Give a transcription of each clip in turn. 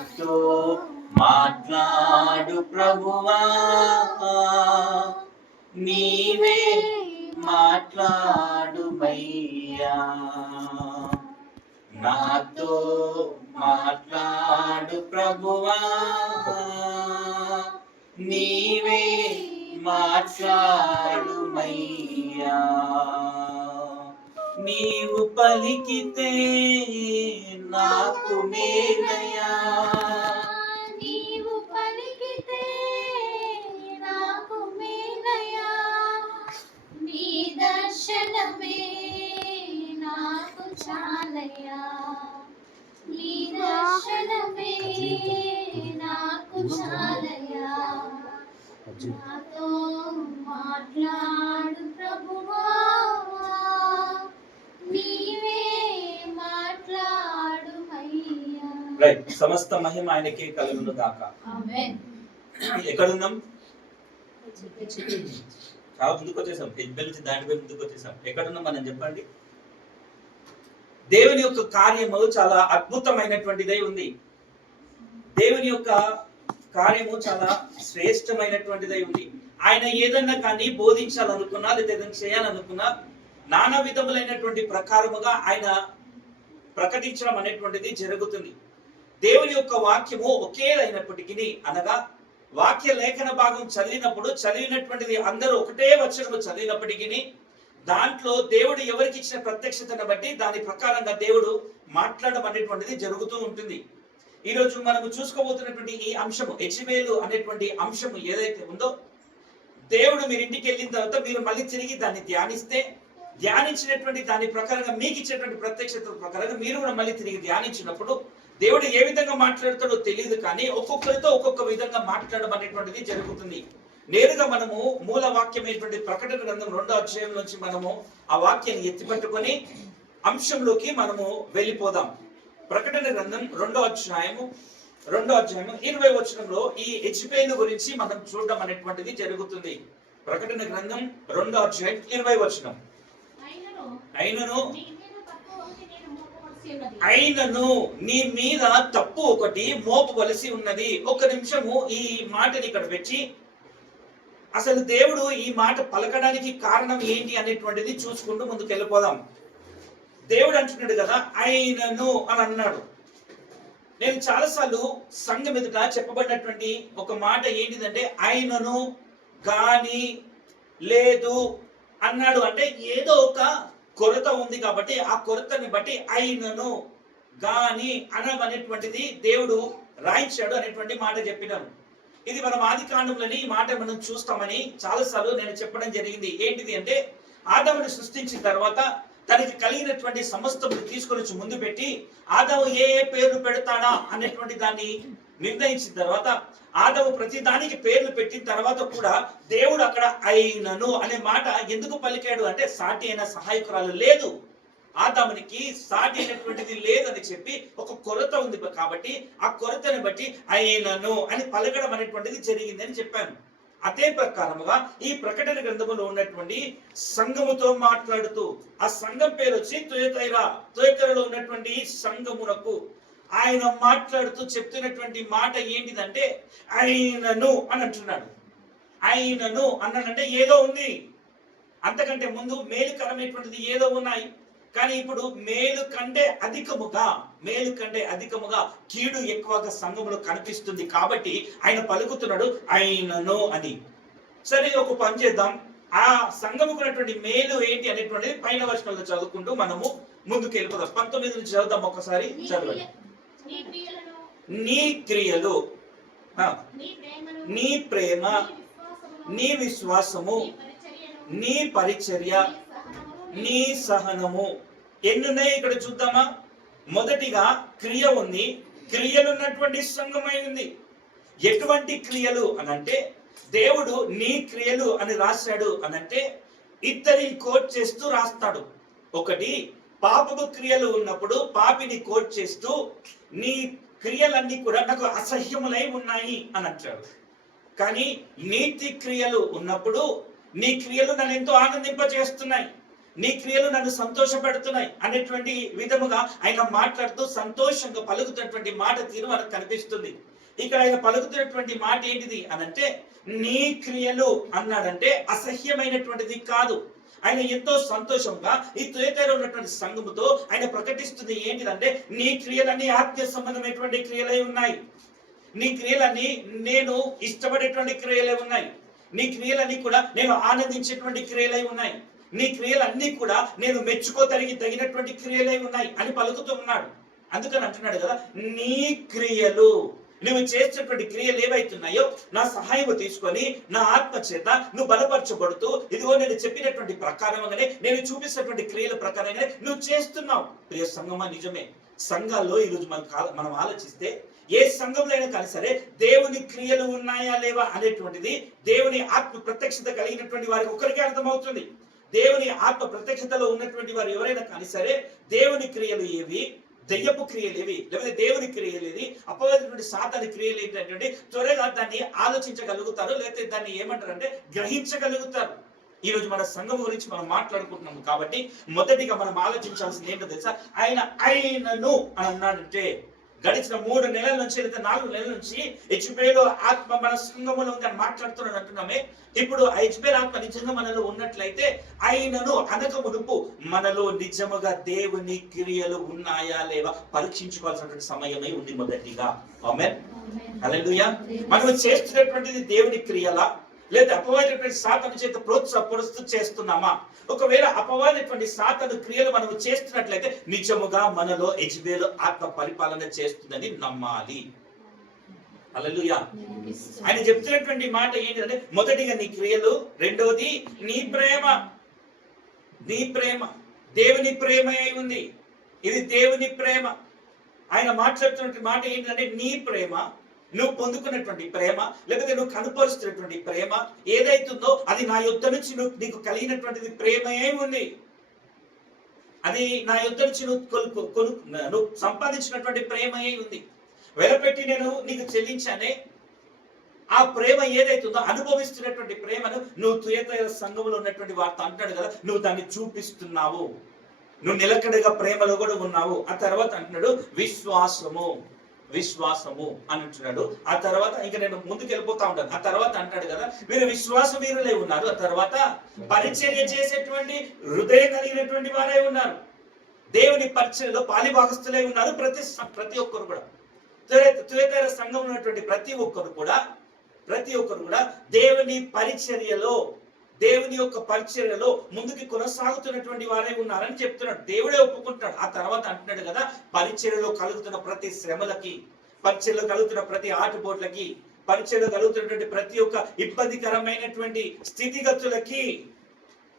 నాతో మాట్లాడు ప్రభువా, నీవే మాట్లాడుమయ్యా. నాతో మాట్లాడు ప్రభువా, నీవే మాట్లాడుమయ్యా. నీవు పలికితే నాకు మేలయ్యా, నీవు పలికితే నాకు మేలయ్యా. నీ దర్శనమే నాకు చాలయ్యా, నీ దర్శనమే నాకు చాలయ్యా. నాతో మాట్లాడు ప్రభువా, నీవే మాట్లాడుమయ్యా. రైట్. సమస్త మహిమ ఆయనకే కలుగును గాక. ఆమేన్. ఎక్కడున్నాం? చాలా ముందుకు వచ్చేసాం. హెజ్బెల్ నుంచి దాటిపోయి ముందుకు వచ్చేసాం. ఎక్కడున్నాం మనం చెప్పండి. దేవుని యొక్క కార్యము చాలా అద్భుతమైనటువంటిదై ఉంది. దేవుని యొక్క కార్యము చాలా శ్రేష్టమైనటువంటిదై ఉంది. ఆయన ఏదన్నా కానీ బోధించాలనుకున్నా లేదా ఏదైనా చేయాలనుకున్నా నానా విధములైనటువంటి ప్రకారముగా ఆయన ప్రకటించడం అనేటువంటిది జరుగుతుంది. దేవుని యొక్క వాక్యము ఒకేదైనప్పటికీ, అనగా వాక్య లేఖన భాగం చదివినటువంటిది అందరూ ఒకటే వచనము చదివినప్పటికీ దాంట్లో దేవుడు ఎవరికి ఇచ్చిన ప్రత్యక్షతను బట్టి దాని ప్రకారంగా దేవుడు మాట్లాడడం అనేటువంటిది జరుగుతూ ఉంటుంది. ఈ రోజు మనము చూసుకోబోతున్నటువంటి ఈ అంశము, యెజబెలు అనేటువంటి అంశము ఏదైతే ఉందో, దేవుడు మీరు ఇంటికి వెళ్ళిన తర్వాత మీరు మళ్ళీ తిరిగి దాన్ని ధ్యానించినటువంటి దాని ప్రకారంగా మీకు ఇచ్చినటువంటి ప్రత్యక్షత ప్రకారంగా మీరు కూడా మళ్ళీ తిరిగి ధ్యానించినప్పుడు దేవుడు ఏ విధంగా మాట్లాడతాడో తెలియదు, కానీ ఒక్కొక్కరితో ఒక్కొక్క విధంగా మాట్లాడడం అనేటువంటిది జరుగుతుంది. నేరుగా మనము మూల వాక్యమైనటువంటి ప్రకటన గ్రంథం 2వ అధ్యాయం నుంచి మనము ఆ వాక్యాన్ని ఎత్తిపెట్టుకొని అంశంలోకి మనము వెళ్ళిపోదాం. ప్రకటన గ్రంథం 2వ అధ్యాయము 20వ వచనంలో ఈ యెజబెలు గురించి మనం చూడడం అనేటువంటిది జరుగుతుంది. ప్రకటన గ్రంథం 2వ అధ్యాయం 20వ వచనం. అయినను నీ మీద తప్పు ఒకటి మోపవలసి ఉన్నది. ఒక నిమిషము ఈ మాటని ఇక్కడ పెట్టి అసలు దేవుడు ఈ మాట పలకడానికి కారణం ఏంటి అనేటువంటిది చూసుకుంటూ ముందుకు వెళ్ళిపోదాం. దేవుడు అంటున్నాడు కదా, అయినను అని అన్నాడు. నేను చాలాసార్లు సంఘం ఎదుట చెప్పబడినటువంటి ఒక మాట ఏంటిదంటే, అయినను, గాని, లేదు అన్నాడు. అంటే ఏదో ఒక కొరత ఉంది కాబట్టి ఆ కొరతని బట్టి అయినను, గాని అననేటువంటిది దేవుడు రాయించాడు అనేటువంటి మాట చెప్పినాను. ఇది మనం ఆది కాండంలోని ఈ మాట మనం చూస్తామని చాలాసార్లు నేను చెప్పడం జరిగింది. ఏంటిది అంటే, ఆదాముని సృష్టించిన తర్వాత తనకి కలిగినటువంటి సమస్తమును తీసుకొని వచ్చి ముందు పెట్టి ఆదాము ఏ పేర్లు పెడతాడా అనేటువంటి దాన్ని నిర్ణయించిన తర్వాత ఆదాము ప్రతి దానికి పేర్లు పెట్టిన తర్వాత కూడా దేవుడు అక్కడ అయినను అనే మాట ఎందుకు పలికాడు అంటే, సాటి అయిన సహాయకురాలు లేదు, ఆదామునికి సాటి అయినటువంటిది లేదని చెప్పి ఒక కొరత ఉంది కాబట్టి ఆ కొరతని బట్టి అయినను అని పలకడం అనేటువంటిది జరిగిందని చెప్పాను. అదే ప్రకారముగా ఈ ప్రకటన గ్రంథములో ఉన్నటువంటి సంఘముతో మాట్లాడుతూ, ఆ సంఘం పేరు వచ్చి తుయతైరలో ఉన్నటువంటి సంఘమునకు ఆయన మాట్లాడుతూ చెప్తున్నటువంటి మాట ఏంటిదంటే, అయినను అని అంటున్నాడు. అయినను అన్నాడంటే ఏదో ఉంది, అంతకంటే ముందు మేలుకరమైనటువంటిది ఏదో ఉన్నాయి, కానీ ఇప్పుడు మేలు కంటే అధికముగా కీడు ఎక్కువగా సంఘములో కనిపిస్తుంది కాబట్టి ఆయన పలుకుతున్నాడు అయినను అని. సరే, ఒక పని చేద్దాం. ఆ సంఘముకు ఉన్నటువంటి మేలు ఏంటి అనేటువంటిది పైన వచనాల్లో చదువుకుంటూ మనము ముందుకు వెళ్ళిపోదాం. 19 నుంచి చదువుదాం ఒకసారి. చదవండి. నీ క్రియలు, నీ ప్రేమ, నీ విశ్వాసము, నీ పరిచర్య, నీ సహనము ఎన్నున్నాయి ఇక్కడ చూద్దామా. మొదటిగా క్రియ ఉంది, క్రియలున్నటువంటి సంఘమై ఉంది. ఎటువంటి క్రియలు అనంటే, దేవుడు నీ క్రియలు అని రాశాడు అనంటే ఇద్దరిని కోట్ చేస్తూ రాస్తాడు. ఒకటి, పాపపు క్రియలు ఉన్నప్పుడు పాపిని కోట్ చేస్తూ నీ క్రియలన్నీ కూడా నాకు అసహ్యములై ఉన్నాయి అని అంటాడు. కానీ నీతి క్రియలు ఉన్నప్పుడు నీ క్రియలు నన్ను ఎంతో ఆనందింపజేస్తున్నాయి, నీ క్రియలు నన్ను సంతోషపెడుతున్నాయి అనేటువంటి విధముగా ఆయన మాట్లాడుతూ సంతోషంగా పలుకుతున్నటువంటి మాట తీరు మనకు కనిపిస్తుంది. ఇక్కడ ఆయన పలుకుతున్నటువంటి మాట ఏంటిది అనంటే, నీ క్రియలు అన్నాడంటే అసహ్యమైనటువంటిది కాదు. ఆయన ఎంతో సంతోషంగా ఈ తుయతైరలో ఉన్నటువంటి సంఘముతో ఆయన ప్రకటిస్తుంది ఏంటిదంటే, నీ క్రియలన్నీ ఆత్మీయ సంబంధమైనటువంటి క్రియలై ఉన్నాయి. నీ క్రియలన్నీ నేను ఇష్టపడేటువంటి క్రియలే ఉన్నాయి. నీ క్రియలన్నీ కూడా నేను ఆనందించేటువంటి క్రియలై ఉన్నాయి. నీ క్రియలన్నీ కూడా నేను తగినటువంటి క్రియలై ఉన్నాయి అని పలుకుతూ ఉన్నాడు. అందుకని అంటున్నాడు కదా, నీ క్రియలు, నువ్వు చేసేటువంటి క్రియలు ఏవైతున్నాయో నా సహాయం తీసుకొని నా ఆత్మ చేత నువ్వు బలపరచబడుతూ, ఇదిగో నేను చెప్పినటువంటి ప్రకారంగానే, నేను చూపిస్తున్నటువంటి క్రియల ప్రకారంగానే నువ్వు చేస్తున్నావు. ప్రియ సంఘమా, నిజమే. సంఘాల్లో ఈరోజు మనం ఆలోచిస్తే ఏ సంఘంలో అయినా కానీ సరే దేవుని క్రియలు ఉన్నాయా లేవా అనేటువంటిది దేవుని ఆత్మ ప్రత్యక్షత కలిగినటువంటి వారికి ఒక్కరికే అర్థమవుతుంది. దేవుని ఆత్మ ప్రత్యక్షతలో ఉన్నటువంటి వారు ఎవరైనా కానీ సరే దేవుని క్రియలు ఏవి, దయ్యపు క్రియలు ఏవి, లేకపోతే దేవుని క్రియలు ఏవి, అపవాదమైనటువంటి సాతాని క్రియలు ఏంటంటే త్వరగా దాన్ని ఆలోచించగలుగుతారు, లేకపోతే దాన్ని ఏమంటారంటే గ్రహించగలుగుతారు. ఈ రోజు మన సంఘం గురించి మనం మాట్లాడుకుంటున్నాము కాబట్టి మొదటిగా మనం ఆలోచించాల్సింది ఏంటో తెలుసా? ఆయనను అని అన్నాడంటే, గడిచిన 3 నెలల నుంచి లేదా 4 నెలల నుంచి హెచ్బేలో ఆత్మ మన సంఘములో ఉంది అని మాట్లాడుతున్నాడు అంటున్నామే. ఇప్పుడు ఆ హెచ్బేల్ ఆత్మ నిజంగా మనలో ఉన్నట్లయితే ఆయనను అనక మునుపు మనలో నిజముగా దేవుని క్రియలు ఉన్నాయా లేవా పరీక్షించుకోవాల్సినటువంటి సమయమై ఉంది మొదటిగా. ఆమేన్, హల్లెలూయా. మనం చేస్తున్నటువంటిది దేవుని క్రియలా, లేదా అపవాదమైనటువంటి సాతాను చేత ప్రోత్సాహపరుస్తూ చేస్తున్నామా? ఒకవేళ అపవాదమైనటువంటి సాతాను క్రియలు మనం చేస్తున్నట్లయితే నిజముగా మనలో యెజబెలు ఆత్మ పరిపాలన చేస్తుందని నమ్మాలి. హల్లెలూయా. ఆయన చెప్తున్నటువంటి మాట ఏంటంటే, మొదటిగా నీ క్రియలు, రెండవది నీ ప్రేమ. నీ ప్రేమ దేవుని ప్రేమ అయి ఉంది. ఇది దేవుని ప్రేమ. ఆయన మాట్లాడుతున్నటువంటి మాట ఏంటంటే, నీ ప్రేమ, నువ్వు పొందుకున్నటువంటి ప్రేమ, లేకపోతే నువ్వు కనుపరుస్తున్నటువంటి ప్రేమ ఏదైతుందో అది నా యుద్ధ నుంచి నీకు కలిగినటువంటిది ప్రేమ ఏముంది. అది నా యుద్ధ నుంచి నువ్వు సంపాదించినటువంటి ప్రేమ ఉంది. వెలపెట్టి నేను నీకు చెల్లించానే ఆ ప్రేమ ఏదైతుందో, అనుభవిస్తున్నటువంటి ప్రేమను నువ్వు తుయతైర సంఘంలో ఉన్నటువంటి వారితో అంటాడు కదా, నువ్వు దాన్ని చూపిస్తున్నావు. నువ్వు నిలకడగా ప్రేమలో కూడా ఉన్నావు. ఆ తర్వాత అంటున్నాడు విశ్వాసము అని అంటున్నాడు. ఆ తర్వాత ఇంకా నేను ముందుకు వెళ్ళిపోతా ఉంటాను. ఆ తర్వాత అంటాడు కదా, మీరు విశ్వాస వీరులై ఉన్నారు. ఆ తర్వాత పరిచర్య చేసేటువంటి హృదయం కలిగినటువంటి వారై ఉన్నారు. దేవుని పరిచర్యలో పాలిభాగస్తులై ఉన్నారు. ప్రతి ఒక్కరు కూడా తుయతైర సంఘంలో ఉన్నటువంటి ప్రతి ఒక్కరు కూడా దేవుని పరిచర్యలో, దేవుని యొక్క పరిచర్యలో ముందుకి కొనసాగుతున్నటువంటి వారే ఉన్నారని చెప్తున్నాడు. దేవుడే ఒప్పుకుంటున్నాడు. ఆ తర్వాత అంటున్నాడు కదా, పరిచర్యలో కలుగుతున్న ప్రతి శ్రమలకి, పరిచర్యలో కలుగుతున్న ప్రతి ఆటుపోట్లకి, పరిచర్యలో కలుగుతున్నటువంటి ప్రతి ఒక్క ఇబ్బందికరమైనటువంటి స్థితిగతులకి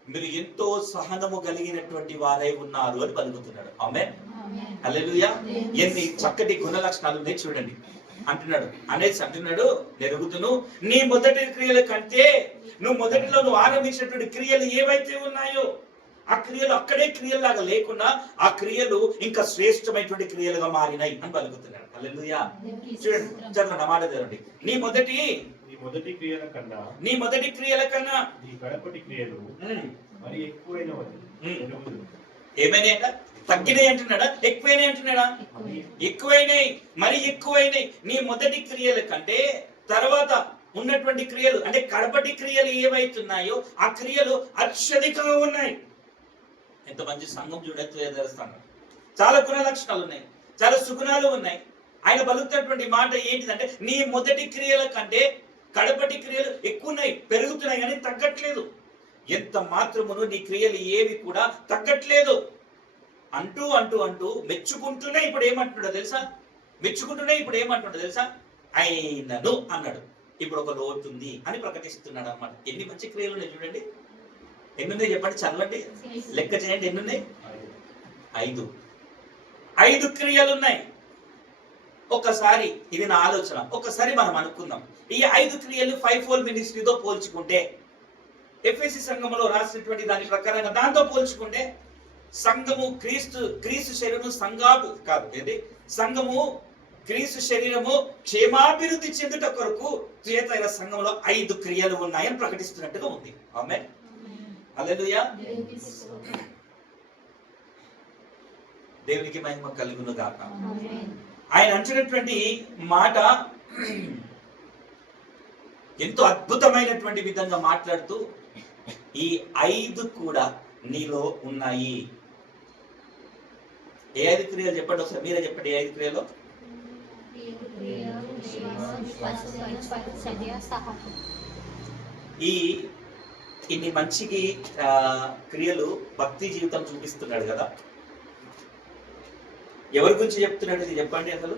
మీరు ఎంతో సహనము కలిగినటువంటి వారై ఉన్నారు అని పలుకుతున్నాడు. ఆమేన్, హల్లెలూయా. ఎన్ని చక్కటి గుణ లక్షణాలు ఉన్నాయి చూడండి. అంటున్నాడు నెరుగుతును నీ మొదటి క్రియల కంటే నువ్వు మొదటిలో ఆరంభించినటువంటి క్రియలు ఏవైతే ఉన్నాయో ఆ క్రియలు అక్కడే క్రియల్లాగా లేకుండా ఆ క్రియలు ఇంకా శ్రేష్టమైనటువంటి క్రియలుగా మారినాయి అని పలుకుతున్నాడు. హల్లెలూయా. చూడండి, చదవండి, మాట చదవండి. నీ మొదటి క్రియల కన్నా నీ కడపటి క్రియలు మరి ఏమైనా తగ్గినాయి అంటున్నాడా, ఎక్కువైనాయి అంటున్నాడా? ఎక్కువైనాయి, మరి ఎక్కువైనాయి. నీ మొదటి క్రియల కంటే తర్వాత ఉన్నటువంటి క్రియలు, అంటే కడపటి క్రియలు ఏవైతున్నాయో ఆ క్రియలు అత్యధికంగా ఉన్నాయి. ఎంత మంచి సంఘం చూడేస్తాను. చాలా గుణ లక్షణాలు ఉన్నాయి, చాలా సుగుణాలు ఉన్నాయి. ఆయన పలుకుతున్నటువంటి మాట ఏంటిదంటే, నీ మొదటి క్రియల కంటే కడపటి క్రియలు ఎక్కువ ఉన్నాయి, పెరుగుతున్నాయి కానీ తగ్గట్లేదు. ఎంత మాత్రమును నీ క్రియలు ఏవి కూడా తగ్గట్లేదు అంటూ అంటూ అంటూ మెచ్చుకుంటూనే ఇప్పుడు ఏమంటున్నాడో తెలుసా? ఆయనను అన్నాడు. ఇప్పుడు ఒక లోటు ఉంది అని ప్రకటిస్తున్నాడు అన్నమాట. ఎన్ని మంచి క్రియలు ఉన్నాయి చూడండి. ఎన్నున్నాయి చెప్పండి, చదవండి, లెక్క చేయండి. ఎన్నున్నాయి? 5 క్రియలు ఉన్నాయి. ఒక్కసారి ఇది నా ఆలోచన, ఒక్కసారి మనం అనుకుందాం. ఈ 5 క్రియలు 5-fold మినిస్ట్రీతో పోల్చుకుంటే, ఎఫెసీ సంఘములో రాసినటువంటి దాని ప్రకారంగా దాంతో పోల్చుకుంటే, సంఘము క్రీస్తు శరీరము సంఘము క్రీస్తు శరీరము క్షేమాభివృద్ధి చెందుట కొరకు తుయతైర సంఘంలో 5 క్రియలు ఉన్నాయని ప్రకటిస్తున్నట్టుగా ఉంది. ఆమేన్. హల్లెలూయా. దేవునికి స్తోత్రం. దేవునికి మహిమ కలుగును గాక. ఆమేన్. ఆయన అంటున్నటువంటి మాట ఎంతో అద్భుతమైనటువంటి విధంగా మాట్లాడుతూ ఈ 5 కూడా నీలో ఉన్నాయి. ఏ 5 క్రియలు చెప్పండి ఒకసారి, మీరే చెప్పండి. ఏ 5 క్రియలు? ఈ ఇన్ని మంచికి క్రియలు భక్తి జీవితం చూపిస్తున్నాడు కదా. ఎవరి గురించి చెప్తున్నాడు ఇది చెప్పండి అసలు.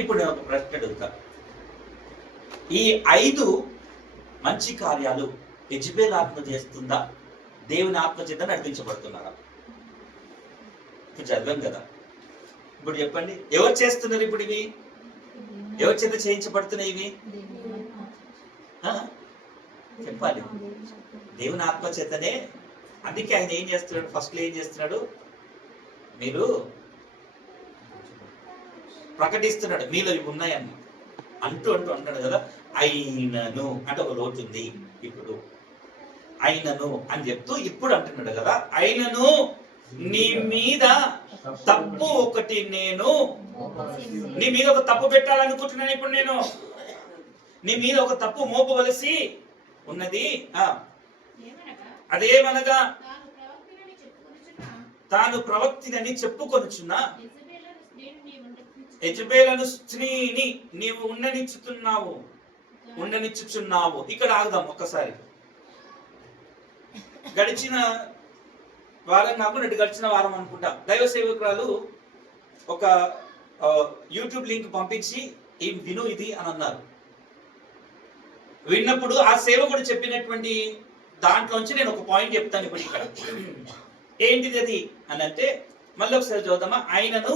ఇప్పుడు నేను ఒక ప్రశ్న అడుగుతా. ఈ 5 మంచి కార్యాలు యెజబెల్ ఆత్మ చేస్తుందా, దేవుని ఆత్మ చేత నడిపించబడుతున్నారా? ఇప్పుడు చదివాం కదా. ఇప్పుడు చెప్పండి, ఎవరు చేస్తున్నారు ఇప్పుడు ఇవి? ఎవరి చేత చేయించబడుతున్నాయి ఇవి? చెప్పాలి. దేవుని ఆత్మ చేతనే. అందుకే ఆయన ఏం చేస్తున్నాడు, ఫస్ట్ ఏం చేస్తున్నాడు, మీరు ప్రకటిస్తున్నాడు మీలో ఇవి ఉన్నాయని అంటూ అంటాడు కదా. అయినను అంటే ఒక లోటు ఉంది. ఇప్పుడు అయినను అని చెప్తూ ఇప్పుడు అంటున్నాడు కదా, అయినను నీ మీద తప్పు ఒకటి నేను, నీ మీద ఒక తప్పు పెట్టాలనుకుంటున్నాను ఇప్పుడు నేను, నీ మీద ఒక తప్పు మోపవలసి ఉన్నది. అదేమనగా తాను ప్రవక్తినని చెప్పుకొనుచున్న యెజబెలు స్త్రీని నీవు ఉండనిచ్చుచున్నావు. ఇక్కడ ఆగుదాం ఒక్కసారి. గడిచిన వారం కాకుండా గడిచిన వారం అనుకుంటా దైవ సేవకురాలు ఒక యూట్యూబ్ లింక్ పంపించి ఈ విను ఇది అని అన్నారు. విన్నప్పుడు ఆ సేవకుడు చెప్పినటువంటి దాంట్లోంచి నేను ఒక పాయింట్ చెప్తాను ఇప్పుడు ఇక్కడ. ఏంటిది అది అని అంటే మళ్ళీ ఒకసారి చూద్దామా. ఆయనను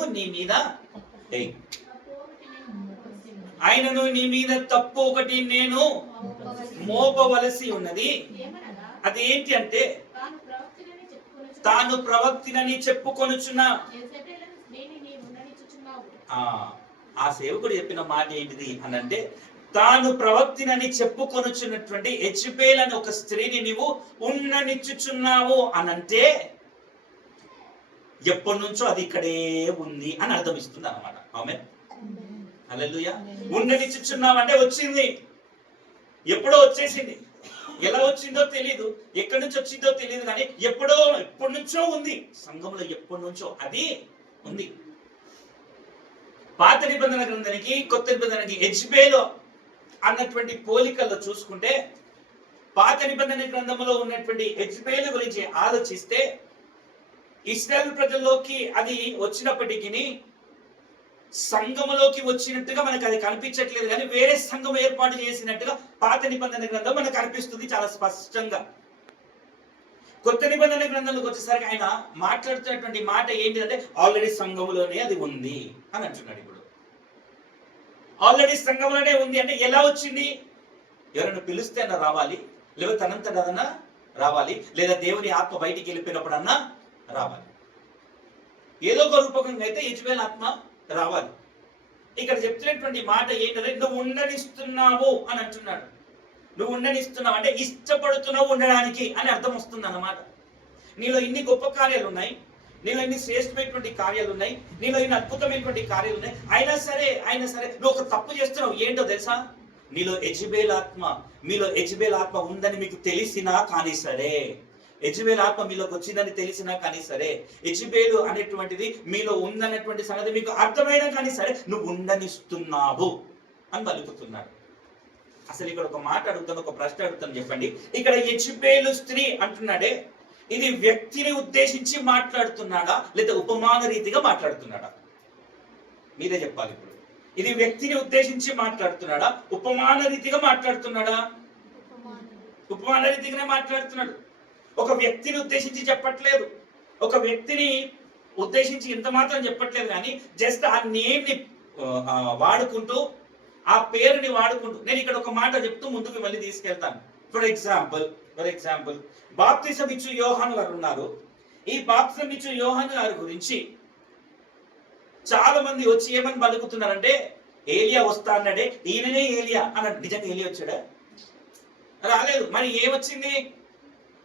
నీ మీద తప్పు ఒకటి నేను మోపవలసి ఉన్నది. అది ఏంటి అంటే తాను ప్రవక్తినని చెప్పుకొనుచున్న ఆ సేవకుడు చెప్పిన మాట ఏంటిది అని అంటే, తాను ప్రవక్తినని చెప్పుకొనుచున్నటువంటి యెజబెల్ అనే ఒక స్త్రీని నీవు ఉండనిచ్చుచున్నావు అనంటే ఎప్పటి నుంచో అది ఇక్కడే ఉంది అని అర్థం ఇస్తుంది అన్నమాట. ఆమేన్. హల్లెలూయా. ఉండనిచ్చుచున్నావు అంటే వచ్చింది, ఎప్పుడో వచ్చేసింది. ఎలా వచ్చిందో తెలీదు, ఎక్కడి నుంచి వచ్చిందో తెలియదు, కానీ ఎప్పటి నుంచో ఉంది సంఘంలో. ఎప్పటి నుంచో అది ఉంది. పాత నిబంధన గ్రంథానికి కొత్త నిబంధనకి యెజబెల్ అన్నటువంటి పోలికల్లో చూసుకుంటే, పాత నిబంధన గ్రంథంలో ఉన్నటువంటి యెజబెల్ గురించి ఆలోచిస్తే ఇశ్రాయేలు ప్రజల్లోకి అది వచ్చినప్పటికీ సంఘములోకి వచ్చినట్టుగా మనకు అది కనిపించట్లేదు, కానీ వేరే సంఘం ఏర్పాటు చేసినట్టుగా పాత నిబంధన గ్రంథం మనకు కనిపిస్తుంది చాలా స్పష్టంగా. కొత్త నిబంధన గ్రంథంలోకి వచ్చేసరికి ఆయన మాట్లాడుతున్నటువంటి మాట ఏంటిదంటే ఆల్రెడీ సంఘములోనే అది ఉంది అని అంటున్నాడు. ఇప్పుడు ఆల్రెడీ సంఘంలోనే ఉంది అంటే ఎలా వచ్చింది? ఎవరైనా పిలిస్తే అన్న రావాలి, లేదా తనంతటన్నా రావాలి, లేదా దేవుని ఆత్మ బయటికి వెళ్ళిపోయినప్పుడన్నా రావాలి. ఏదో ఒక రూపకంగా అయితే యెజబెల్ ఆత్మ రావాలి. ఇక్కడ చెప్తున్నటువంటి మాట ఏంటంటే నువ్వు ఉండనిస్తున్నావు అని అంటున్నాడు. నువ్వు ఉండనిస్తున్నావు అంటే ఇష్టపడుతున్నావు ఉండడానికి అని అర్థం వస్తుంది అన్నమాట. నీలో ఇన్ని గొప్ప కార్యాలు ఉన్నాయి, నీలో ఇన్ని శ్రేష్టమైనటువంటి కార్యాలు ఉన్నాయి, నీలో ఇన్ని అద్భుతమైనటువంటి కార్యాలు ఉన్నాయి, అయినా సరే నువ్వు ఒక తప్పు చేస్తున్నావు. ఏంటో తెలుసా? మీలో యెజబెల్ ఆత్మ ఉందని మీకు తెలిసినా కానీ సరే, యెజబెల్ ఆత్మ మీలోకి వచ్చిందని తెలిసినా కానీ సరే, యెజబెల్ అనేటువంటిది మీలో ఉందనేటువంటి సంగతి మీకు అర్థమైనా కానీ సరే నువ్వు ఉండనిస్తున్నావు అని పలుకుతున్నాడు. అసలు ఇక్కడ ఒక మాట అడుగుతాను, ఒక ప్రశ్న అడుగుతాను, చెప్పండి. ఇక్కడ యెజబెల్ స్త్రీ అంటున్నాడే, ఇది వ్యక్తిని ఉద్దేశించి మాట్లాడుతున్నాడా లేదా ఉపమాన రీతిగా మాట్లాడుతున్నాడా? మీరే చెప్పాలి. ఇప్పుడు ఇది వ్యక్తిని ఉద్దేశించి మాట్లాడుతున్నాడా, ఉపమాన రీతిగా మాట్లాడుతున్నాడా? ఉపమాన రీతిగానే మాట్లాడుతున్నాడు. ఒక వ్యక్తిని ఉద్దేశించి చెప్పట్లేదు, ఒక వ్యక్తిని ఉద్దేశించి ఇంత మాత్రం చెప్పట్లేదు, కానీ జస్ట్ ఆ నేమ్ ని వాడుకుంటూ, ఆ పేరుని వాడుకుంటూ, నేను ఇక్కడ ఒక మాట చెప్తూ ముందుకు మళ్ళీ తీసుకెళ్తాను. ఫర్ ఎగ్జాంపుల్ బాప్తిసం ఇచ్చు యోహాను గారు ఉన్నారు. ఈ బాప్తిసం ఇచ్చు యోహాను గారి గురించి చాలా మంది వచ్చి ఏమని పలుకుతున్నారంటే, ఏలియా వస్తా అన్నాడే, ఈయననే ఏలియా అన్నాడు. నిజంగా ఏలియా వచ్చాడా? రాలేదు. మరి ఏమొచ్చింది?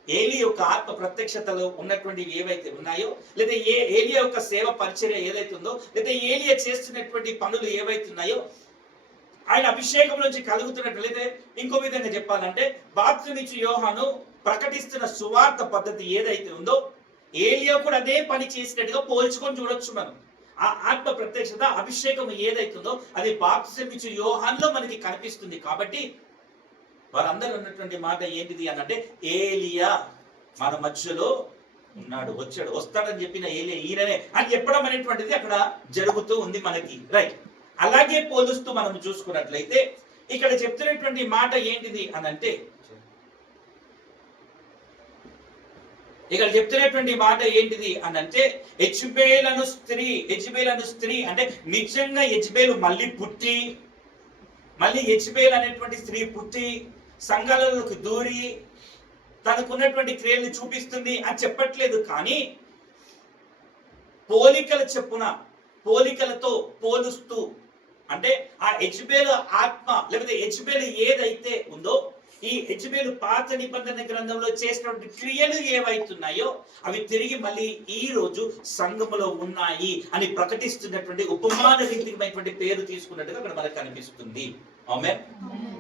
ఏలి యొక్క ఆత్మ ప్రత్యక్షతలో ఉన్నటువంటి ఏవైతే ఉన్నాయో, లేదా ఏలియా యొక్క సేవ పరిచర్య ఏదైతే ఉందో, లేదా ఏలియా చేస్తున్నటువంటి పనులు ఏవైతే ఉన్నాయో, ఆయన అభిషేకం నుంచి కలుగుతున్నట్లయితే, ఇంకో విధంగా చెప్పాలంటే బాప్తిస్మమిచ్చు యోహాను ప్రకటిస్తున్న సువార్త పద్ధతి ఏదైతే ఉందో, ఏలియా కూడా అదే పని చేసినట్టుగా పోల్చుకొని చూడొచ్చు మనం. ఆ ఆత్మ ప్రత్యక్షత, అభిషేకం ఏదైతుందో అది బాప్తిస్మమిచ్చు యోహాన్లో మనకి కనిపిస్తుంది. కాబట్టి వారందరూ ఉన్నటువంటి మాట ఏంటిది అనంటే, ఏలియా మన మధ్యలో ఉన్నాడు, వచ్చాడు, వస్తాడని చెప్పిన ఏలియా ఈయననే అని చెప్పడం అనేటువంటిది అక్కడ జరుగుతూ ఉంది మనకి. రైట్. అలాగే పోలుస్తూ మనం చూసుకున్నట్లయితే ఇక్కడ చెప్తున్నటువంటి మాట ఏంటిది అనంటే, ఇక్కడ చెప్తున్నటువంటి మాట ఏంటిది అనంటే, యెజ్బేలు అను స్త్రీ అంటే నిజంగా యెజ్బేలు మళ్ళీ పుట్టి, మళ్ళీ యెజ్బేలు అనేటువంటి స్త్రీ పుట్టి సంఘాలలోకి దూరి తనకున్నటువంటి క్రియల్ని చూపిస్తుంది అని చెప్పట్లేదు. కానీ పోలికల చెప్పున, పోలికలతో పోలుస్తూ, అంటే ఆ యెజ్బేలు ఆత్మ లేకపోతే యెజ్బేలు ఏదైతే ఉందో, ఈ యెజ్బేలు పాత నిబంధన గ్రంథంలో చేసినటువంటి క్రియలు ఏవైతున్నాయో అవి తిరిగి మళ్ళీ ఈ రోజు సంఘములో ఉన్నాయి అని ప్రకటిస్తున్నటువంటి ఉపమాన రీతికమైనటువంటి పేరు తీసుకున్నట్టుగా అక్కడ మనకు కనిపిస్తుంది. ఆమేన్,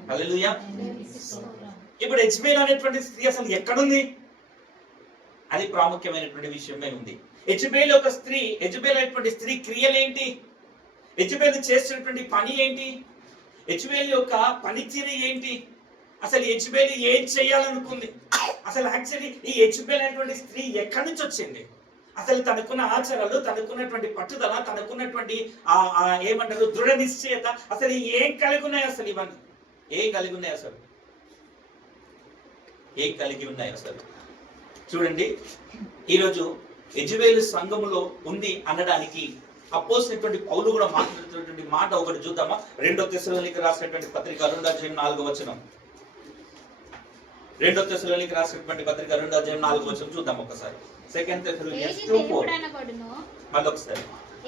హల్లెలూయా. ఇప్పుడు యెజ్బేలు అనేటువంటి స్త్రీ అసలు ఎక్కడుంది? అది ప్రాముఖ్యమైనటువంటి విషయమే ఉంది. యెజ్బేలు ఒక స్త్రీ, యెజ్బేలు అనేటువంటి స్త్రీ క్రియలేంటి? యెజ్బేలు చేస్తున్నటువంటి పని ఏంటి? యెజ్బేలు యొక్క పనితీరు ఏంటి? అసలు యెజ్బేలు ఏం చేయాలనుకుంది? అసలు యాక్చువల్లీ ఈ యెజ్బేలు అనేటువంటి స్త్రీ ఎక్కడి నుంచి వచ్చింది? అసలు తనకున్న ఆచారాలు, తనకున్నటువంటి పట్టుదల, తనకున్నటువంటి ఏమంటారు దృఢ నిశ్చయత అసలు ఏం కలిగి ఉన్నాయి? అసలు ఇవన్నీ ఏం కలిగి ఉన్నాయి? అసలు ఏం కలిగి ఉన్నాయి? అసలు చూడండి, ఈరోజు యెజ్బేలు సంఘములో ఉంది అనడానికి అపోస్తలుడైనటువంటి పౌలు కూడా మాట్లాడుతున్నటువంటి మాట ఒకటి చూద్దామా? 2 తెస్సలోనికీయులకు రాసినటువంటి పత్రిక 2:4 2 తెస్సలోనికీయులకు రాసినటువంటి పత్రిక 2:4 చూద్దాం ఒకసారి. 2 Thessalonians 2:4 మళ్ళొకసారి.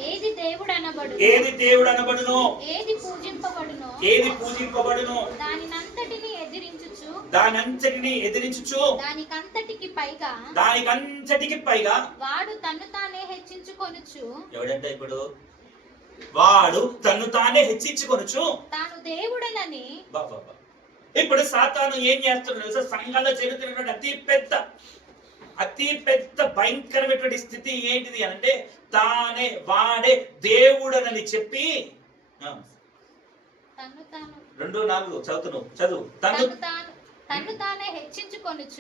ఏది దేవుడు అనబడును, ఏది దేవుడు అనబడును, ఏది పూజింపబడును, ఏది పూజింపబడును, దానినంతటిని ఎదిరించుచు, దానికంతటికి పైగా వాడు తన్ను తానే హెచ్చించుకొనుచు. ఎవడంటే ఇప్పుడు వాడు తన్ను తానే హెచ్చించుకొనుచు తాను దేవుడనని. ఇప్పుడు సాతాను ఏం చేస్తున్నాడు తెలుసా? సంఘంలో జరుగుతున్నటువంటి అతి పెద్ద భయంకరమైనటువంటి స్థితి ఏంటిది అంటే, వాడే దేవుడనని చెప్పి 2:4 చదువు. తన్ను తానే హెచ్చించుకొనుచు,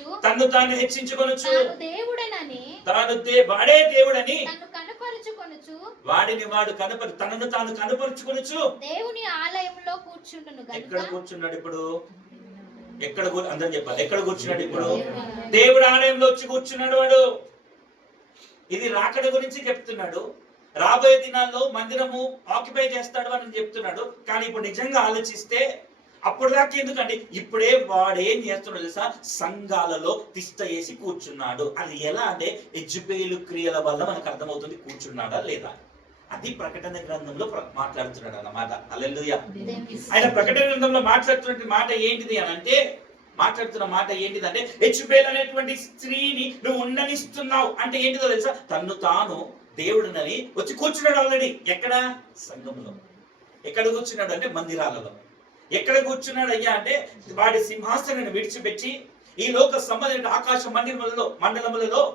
వాడే దేవుడని తన్ను కనపరుచుకొనుచు, వాడిని వాడు తనను తాను కనపరుచుకొనుచు దేవుని ఆలయంలో కూర్చుండును. ఎక్కడ కూర్చున్నాడు ఇప్పుడు? అందరం చెప్పాలి. ఎక్కడ కూర్చున్నాడు ఇప్పుడు? దేవుడు ఆలయంలో వచ్చి కూర్చున్నాడు వాడు. ఇది రాకడ గురించి చెప్తున్నాడు. రాబోయే దినాల్లో మందిరము ఆక్యుపై చేస్తాడు అని చెప్తున్నాడు. కానీ ఇప్పుడు నిజంగా ఆలోచిస్తే అప్పుడు దాకా ఎందుకంటే ఇప్పుడే వాడు ఏం చేస్తున్నాడు తెలుసా? సంఘాలలో తిష్ట వేసి కూర్చున్నాడు. అది ఎలా అంటే యెజ్బేలు క్రియల వల్ల మనకు అర్థమవుతుంది కూర్చున్నాడా లేదా. అది ప్రకటన గ్రంథంలో మాట్లాడుతున్నాడు అన్నమాట. హల్లెలూయా. ఆయన ప్రకటన గ్రంథంలో మాట్లాడుతున్న మాట ఏంటిది అంటే, యెజ్బేలు అనేటువంటి స్త్రీని నువ్వు ఉండనిస్తున్నావు అంటే ఏంటిదో తెలుసా? తన్ను తాను దేవుడినని వచ్చి కూర్చున్నాడు ఆల్రెడీ. ఎక్కడ? సంఘంలో. ఎక్కడ కూర్చున్నాడు అంటే మందిరాలలో. ఎక్కడ కూర్చున్నాడు అయ్యా అంటే వాడి సింహాసనాన్ని విడిచిపెట్టి ఈ లోక సంబంధించిన ఆకాశ మండలములలో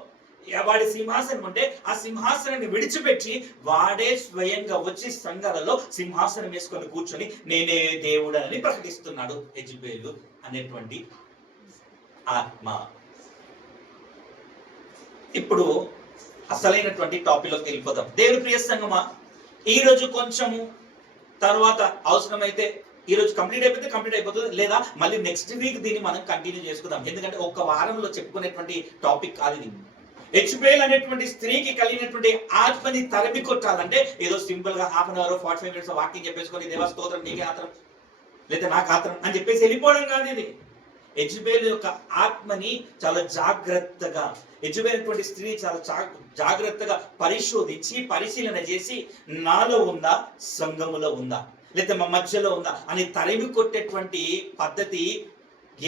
వాడి సింహాసనం ఉంటే ఆ సింహాసనాన్ని విడిచిపెట్టి వాడే స్వయంగా వచ్చి సంఘాలలో సింహాసనం వేసుకొని కూర్చొని నేనే దేవుడని ప్రకటిస్తున్నాడు యెజ్బేలు అనేటువంటి ఆత్మ. ఇప్పుడు అసలైనటువంటి టాపిక్ లోకి వెళ్ళిపోతాం. దేవుని ప్రియ సంగమా, ఈ రోజు కొంచెము తర్వాత అవసరమైతే ఈ రోజు కంప్లీట్ అయిపోతుంది, లేదా మళ్ళీ నెక్స్ట్ వీక్ దీన్ని మనం కంటిన్యూ చేసుకుందాం. ఎందుకంటే ఒక్క వారంలో చెప్పుకునేటువంటి టాపిక్ కాదు ఇది. యెజ్బేలు అనేటువంటి స్త్రీకి కలిగినటువంటి ఆత్మని తరిమి కొట్టాలంటే ఏదో సింపుల్ గా 1/2 అవర్ 45 మినిట్స్ వాకింగ్ చెప్పేసుకొని దేవా స్తోత్రం నీకే ఆత్రం లేదా నాకు ఆత్రం అని చెప్పేసి వెళ్ళిపోవడం కాదు ఇది. యెజ్బేలు యొక్క ఆత్మని చాలా జాగ్రత్తగా, యెజ్బేలు స్త్రీ చాలా జాగ్రత్తగా పరిశోధించి పరిశీలన చేసి నాలో ఉందా, సంఘములో ఉందా. లేకపోతే మా మధ్యలో ఉందా అని తరిమి కొట్టేటువంటి పద్ధతి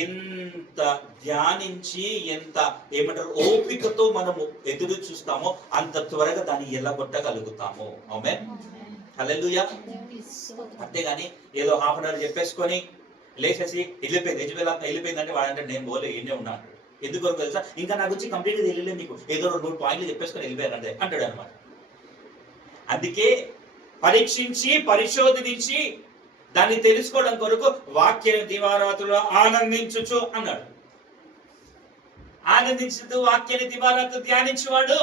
ఎంత ధ్యానించి ఎంత ఏమంటారు ఓపికతో మనము ఎదురు చూస్తామో అంత త్వరగా దాన్ని ఎల్లగొట్టగలుగుతాము. ఆమేన్, హల్లెలూయా. అంతేగాని ఏదో హాఫ్ అన్ అవర్ చెప్పేసుకొని లేచేసి వెళ్ళిపోయింది వెళ్ళిపోయిందంటే వాడంటే నేను పోలే ఎన్నే ఉన్నా అంటాడు. ఎందుకు తెలుసా, ఇంకా నా గురించి కంప్లీట్ గా తెలియలేదు మీకు, ఏదో 2-3 పాయింట్లు చెప్పేసుకొని వెళ్ళిపోయారంటే అంటాడు అనమాట. అందుకే పరీక్షించి పరిశోధించి దాన్ని తెలుసుకోవడం కొరకు వాక్య దివారాత్రులు ఆనందించుచు అన్నాడు. ఆనందించుతూ వాక్యాన్ని దివారాత్రులు ధ్యానించేవాడు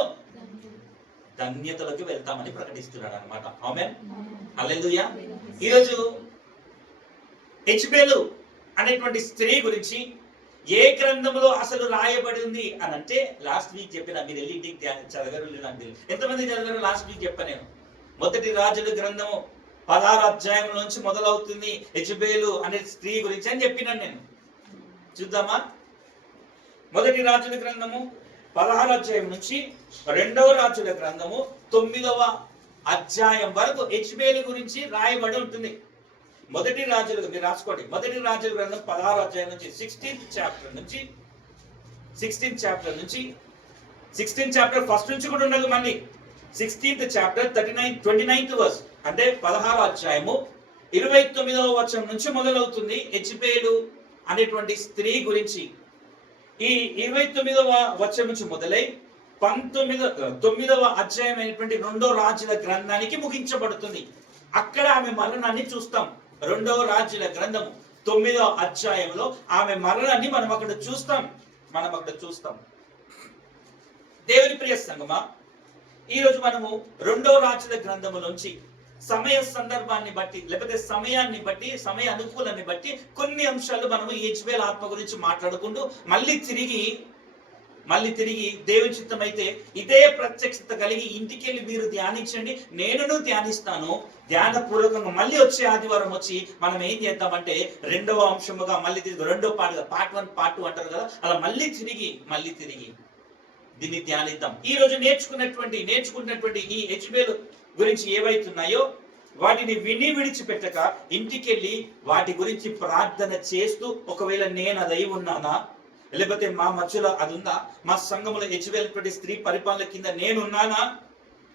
ధన్యతలకు వెళ్తామని ప్రకటిస్తున్నాడు అనమాట. ఆమేన్, హల్లెలూయా. ఈరోజు యెజబెలు అనేటువంటి స్త్రీ గురించి ఏ గ్రంథంలో అసలు రాయబడింది అని అంటే లాస్ట్ వీక్ చెప్పిన, మీరు వెళ్ళి ఇంటికి చదవరు నాకు తెలియదు ఎంతమంది చదవరు. లాస్ట్ వీక్ చెప్పా నేను. మొదటి రాజుల గ్రంథము 16వ అధ్యాయం నుంచి మొదలవుతుంది యెజబెలు అనే స్త్రీ గురించి అని చెప్పినాను నేను. చూద్దామా, మొదటి రాజుల గ్రంథము 16వ అధ్యాయం నుంచి 2వ రాజుల గ్రంథము 9వ అధ్యాయం వరకు యెజబెలు గురించి రాయబడి ఉంటుంది. మొదటి రాజులు మీరు రాసుకోండి. మొదటి రాజుల గ్రంథం 16వ అధ్యాయం నుంచి 16th చాప్టర్ ఫస్ట్ నుంచి కూడా ఉండదు. మళ్ళీ 16th చాప్టర్ 29th వర్స్ అంటే 16వ అధ్యాయము 29వ వచనం నుంచి మొదలవుతుంది యెజబెలు అనేటువంటి స్త్రీ గురించి. ఈ 29వ వచనం నుంచి మొదలై 9వ అధ్యాయం అయినటువంటి 2వ రాజుల గ్రంథానికి ముగించబడుతుంది. అక్కడ ఆమె మరణాన్ని చూస్తాం. 2వ రాజుల గ్రంథం 9వ అధ్యాయంలో ఆమె మరణాన్ని మనం అక్కడ చూస్తాం. దేవుని ప్రియ సంగమా, ఈరోజు మనము 2వ రాజుల గ్రంథము నుంచి సమయ సందర్భాన్ని బట్టి లేకపోతే సమయాన్ని బట్టి సమయ అనుకూలాన్ని బట్టి కొన్ని అంశాలు మనము యెజబెలు ఆత్మ గురించి మాట్లాడుకుంటూ మళ్ళీ తిరిగి దేవుని చిత్తం అయితే ఇదే ప్రత్యక్షత కలిగి ఇంటికి వెళ్ళి మీరు ధ్యానించండి, నేనును ధ్యానిస్తాను. ధ్యానపూర్వకంగా మళ్ళీ వచ్చే ఆదివారం వచ్చి మనం ఏం చేద్దామంటే 2వ అంశముగా మళ్ళీ తిరిగి 2వ పార్ట్గా పార్ట్ 1 పార్ట్ 2 అంటారు కదా, అలా మళ్ళీ తిరిగి దీన్ని ధ్యానిద్దాం. ఈ రోజు నేర్చుకున్నటువంటి ఈ యెజబెలు గురించి ఏవైతున్నాయో వాటిని విడిచిపెట్టక ఇంటికెళ్ళి వాటి గురించి ప్రార్థన చేస్తూ, ఒకవేళ నేను అదై ఉన్నానా, లేకపోతే మా మధ్యలో అది ఉందా, మా సంఘంలో యెజబెలు స్త్రీ పరిపాలన కింద నేనున్నానా,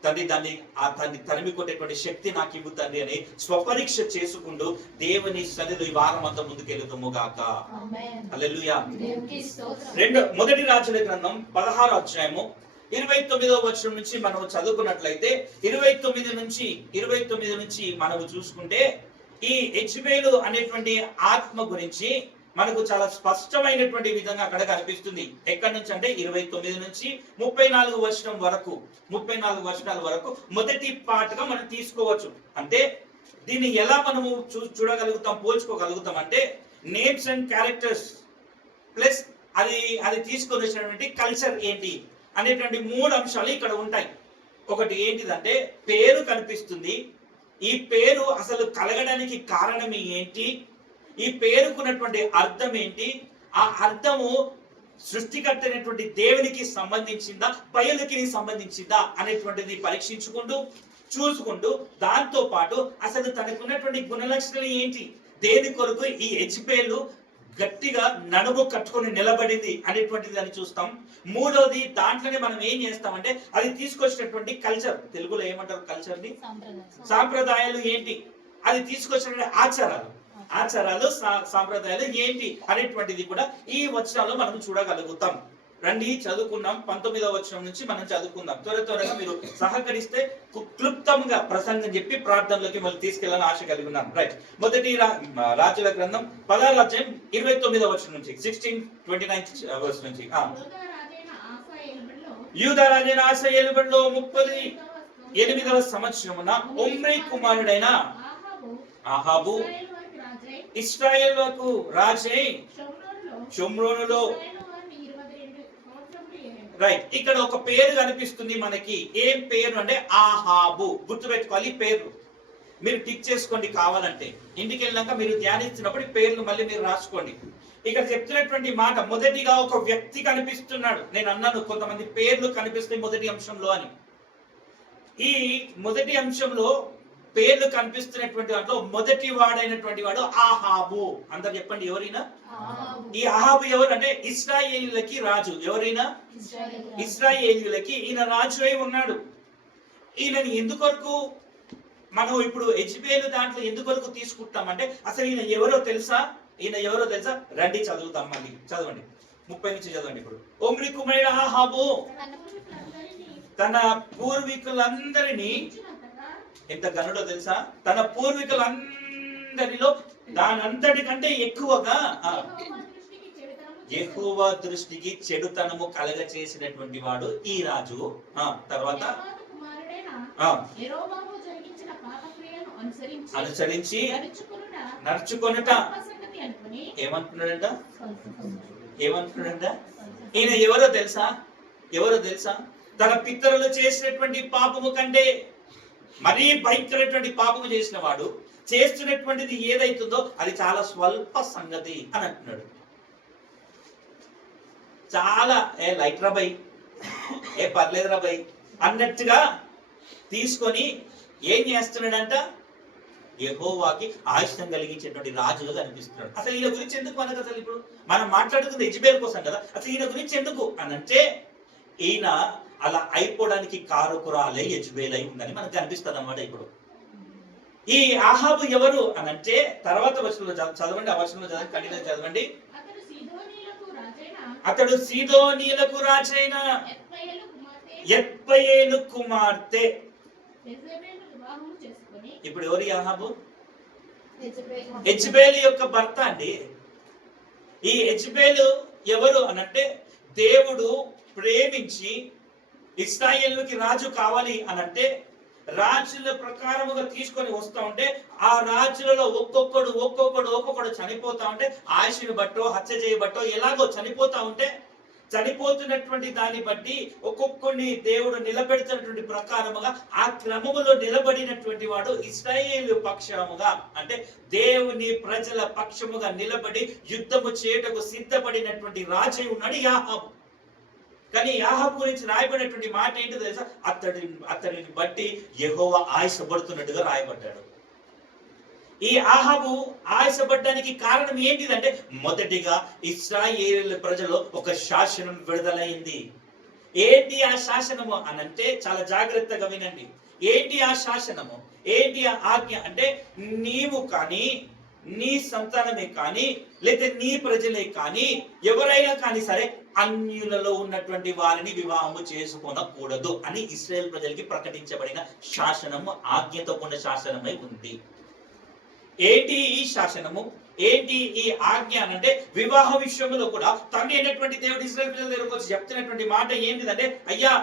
తండ్రి దాన్ని తరిమి కొట్టేటువంటి శక్తి నాకు ఇవ్వు తండ్రి అని స్వపరీక్ష చేసుకుంటూ దేవుని సన్నిధిలో ఈ వారం అంతా ముందుకెళ్తాము గాక. హల్లెలూయా. మొదటి రాజుల గ్రంథం 16వ అధ్యాయము 29వ వచనం నుంచి మనం చదువుకున్నట్లయితే 29 నుంచి మనము చూసుకుంటే ఈ యెజబెలు అనేటువంటి ఆత్మ గురించి మనకు చాలా స్పష్టమైనటువంటి విధంగా అక్కడ కనిపిస్తుంది. ఎక్కడి నుంచి అంటే 29 నుంచి 34 వచనాల వరకు మొదటి పార్ట్గా మనం తీసుకోవచ్చు. అంటే దీన్ని ఎలా మనము పోల్చుకోగలుగుతాం అంటే నేమ్స్ అండ్ క్యారెక్టర్స్ ప్లస్ అది తీసుకొని వచ్చినటువంటి కల్చర్ ఏంటి అనేటువంటి 3 అంశాలు ఇక్కడ ఉంటాయి. ఒకటి ఏంటిదంటే పేరు కనిపిస్తుంది. ఈ పేరు అసలు కలగడానికి కారణం ఏంటి, ఈ పేరుకున్నటువంటి అర్థం ఏంటి, ఆ అర్థము సృష్టికర్త అయినటువంటి దేవునికి సంబంధించిందా బయలుకి సంబంధించిందా అనేటువంటిది చూసుకుంటూ దాంతో పాటు అసలు తనకున్నటువంటి గుణలక్షణాలు ఏంటి, దేని కొరకు ఈ యెజబెలు గట్టిగా నడుము కట్టుకొని నిలబడింది అనేటువంటిది దాన్ని చూస్తాం. మూడోది దాంట్లోనే మనం ఏం చేస్తామంటే అది తీసుకొచ్చినటువంటి కల్చర్, తెలుగులో ఏమంటారు కల్చర్ని, సాంప్రదాయాలు ఏంటి, అది తీసుకొచ్చినటువంటి ఆచారాలు సాంప్రదాయాలు ఏంటి అనేటువంటిది కూడా ఈ వచనాల్లో మనం చూడగలుగుతాం. రండి చదువుకున్నాం. 19వ వచనం నుంచి మనం చదువుకుందాం. త్వరగా మీరు సహకరిస్తే క్లుప్తంగా ప్రసంగం చెప్పి ప్రార్థనలోకి మళ్ళీ తీసుకెళ్ళాలని ఆశ కలిగి ఉన్నాను. రైట్, మొదటి రాజుల గ్రంథం 16వ అధ్యాయం 29వ వచనం నుంచి 16:29 వర్స్ నుంచి. యూదా రాజైన ఆసా ఏలుబడిలో 38వ సంవత్సరమున ఒమ్రీ కుమారుడైన అహాబు ఇశ్రాయేలుకు రాజై షోమ్రోనులో. రైట్, ఇక్కడ ఒక పేరు కనిపిస్తుంది మనకి. ఏం పేరు అంటే ఆహాబు. గుర్తుపెట్టుకోవాలి పేరు, మీరు టిక్ చేసుకోండి కావాలంటే. ఇంటికి వెళ్ళాక మీరు ధ్యానిస్తున్నప్పుడు పేర్లు మళ్ళీ మీరు రాసుకోండి. ఇక్కడ చెప్తున్నటువంటి మాట, మొదటిగా ఒక వ్యక్తి కనిపిస్తున్నాడు. నేను అన్నాను కొంతమంది పేర్లు కనిపిస్తాయి మొదటి అంశంలో అని. ఈ మొదటి అంశంలో పేర్లు కనిపిస్తున్నటువంటి వాటిలో మొదటి వాడైనటువంటి వాడు ఆహాబు. అందరు చెప్పండి ఎవరైనా. ఈ ఆహాబు ఎవరు అంటే ఇశ్రాయేలీయులకి రాజు. ఎవరైనా ఇశ్రాయేలీయులకి ఈయన రాజు అయి ఉన్నాడు. ఈయనని ఎందుకొరకు మనం ఇప్పుడు యెజ్బేలు దాంట్లో ఎందుకొరకు తీసుకుంటామంటే అసలు ఈయన ఎవరో తెలుసా? ఈయన ఎవరో తెలుసా? రండి చదువుతాం, మళ్ళీ చదవండి 30 నుంచి చదవండి. ఇప్పుడు ఒమ్రి కుమారుడు ఆహాబు తన పూర్వీకులందరినీ, ఎంత గనుడో తెలుసా? తన పూర్వీకులందరిలో దానంతటికంటే ఎక్కువగా యెహోవా దృష్టికి చెడుతనము కలగ చేసినటువంటి వాడు ఈ రాజు. తర్వాత అనుసరించి నడుచుకొనుట ఏమంటున్నాడంట? ఈయన ఎవరో తెలుసా? ఎవరో తెలుసా? తన పితరులు చేసినటువంటి పాపము కంటే మరీ భయంకరమైనటువంటి పాపము చేసిన వాడు చేస్తున్నటువంటిది ఏదైతుందో అది చాలా స్వల్ప సంగతి అని అంటున్నాడు. చాలా లైట్ రా బై, పర్లేదు రా బై అన్నట్టుగా తీసుకొని ఏం చేస్తున్నాడంట? యెహోవాకి ఆయుష్యం కలిగించేటువంటి రాజుగా కనిపిస్తున్నాడు. అసలు ఈయన గురించి ఎందుకు మనకు అసలు ఇప్పుడు మనం మాట్లాడుతుంది యెజ్బేలు కోసం కదా. అసలు ఈయన గురించి ఎందుకు అనంటే ఈయన అలా అయిపోవడానికి కారకురాలే యెజ్బేలు అయి ఉందని మనకు అనిపిస్తుంది అన్నమాట. ఇప్పుడు ఈ ఆహాబు ఎవరు అనంటే తర్వాత వచనంలో చదవండి, ఆ వచనంలో చదవండి, కంటిన్యూ చదవండి. అతడు సీదోనీయులకు రాజైన యెత్బయేలు కుమార్తె. ఇప్పుడు ఎవరు ఆహాబు? యెజ్బేలు యొక్క భర్త అండి. ఈ యెజ్బేలు ఎవరు అనంటే దేవుడు ప్రేమించి ఇశ్రాయేలుకి రాజు కావాలి అనంటే రాజుల ప్రకారముగా తీసుకొని వస్తా ఉంటే ఆ రాజులలో ఒక్కొక్కడు చనిపోతా ఉంటే ఆయుష్ని బట్టో హత్య చేయబట్టో ఎలాగో చనిపోతా ఉంటే చనిపోతున్నటువంటి దాన్ని బట్టి ఒక్కొక్కడిని దేవుడు నిలబెడుతున్నటువంటి ప్రకారముగా ఆ క్రమములో నిలబడినటువంటి వాడు ఇశ్రాయేలు పక్షముగా అంటే దేవుని ప్రజల పక్షముగా నిలబడి యుద్ధము చేయటకు సిద్ధపడినటువంటి రాజు ఉన్నాడు యాహాబు. కానీ యాహాబు గురించి రాయబడినటువంటి మాట ఏంటో తెలుసా? అతడిని బట్టి యెహోవా ఆయాసపడుతున్నట్టుగా రాయబడ్డాడు. ఈ ఆహాబు ఆయాసపడడానికి కారణం ఏంటిదంటే మొదటిగా ఇశ్రాయేలు ప్రజలు ఒక శాసనం విడుదలైంది. ఏంటి ఆ శాసనము అనంటే చాలా జాగ్రత్తగా వినండి. ఏంటి ఆ శాసనము? ఏంటి ఆ ఆజ్ఞ అంటే నీవు కానీ నీ సంతానమే కానీ లేదా నీ ప్రజలే కానీ ఎవరైనా కానీ సరే అన్యులలో ఉన్నటువంటి వారిని వివాహము చేసుకోనకూడదు అని ఇశ్రాయేల్ ప్రజలకి ప్రకటించబడిన శాసనము ఆజ్ఞతో కూడిన శాసనమై ఉంది. ఏంటి ఈ శాసనము? ఏంటి ఈ ఆజ్ఞ అంటే వివాహ విషయంలో కూడా తండ్రి అయినటువంటి దేవుడు ఇశ్రాయేల్ ప్రజల దగ్గరకు వచ్చి చెప్తున్నటువంటి మాట ఏంటిదంటే అయ్యా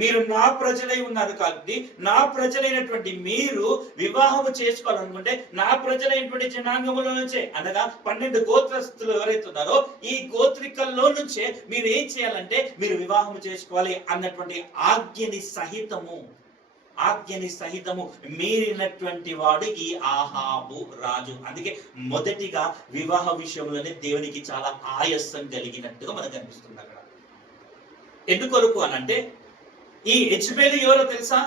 మీరు నా ప్రజలై ఉన్నారు కాబట్టి నా ప్రజలైనటువంటి మీరు వివాహము చేసుకోవాలనుకుంటే నా ప్రజలైనటువంటి జనాంగముల నుంచే అనగా 12 గోత్రస్తులు ఎవరైతే ఉన్నారో ఈ గోత్రికల్లో నుంచే మీరు ఏం చేయాలంటే మీరు వివాహము చేసుకోవాలి అన్నటువంటి ఆజ్ఞని సహితము మీరినటువంటి వాడు ఈ ఆహాబు రాజు. అందుకే మొదటిగా వివాహ విషయంలోనే దేవునికి చాలా ఆయాసం కలిగినట్టుగా మనకు అనిపిస్తుంది అక్కడ. ఎందుకొరకు అనంటే ఈ యెజ్బేలు ఎవరో తెలుసా?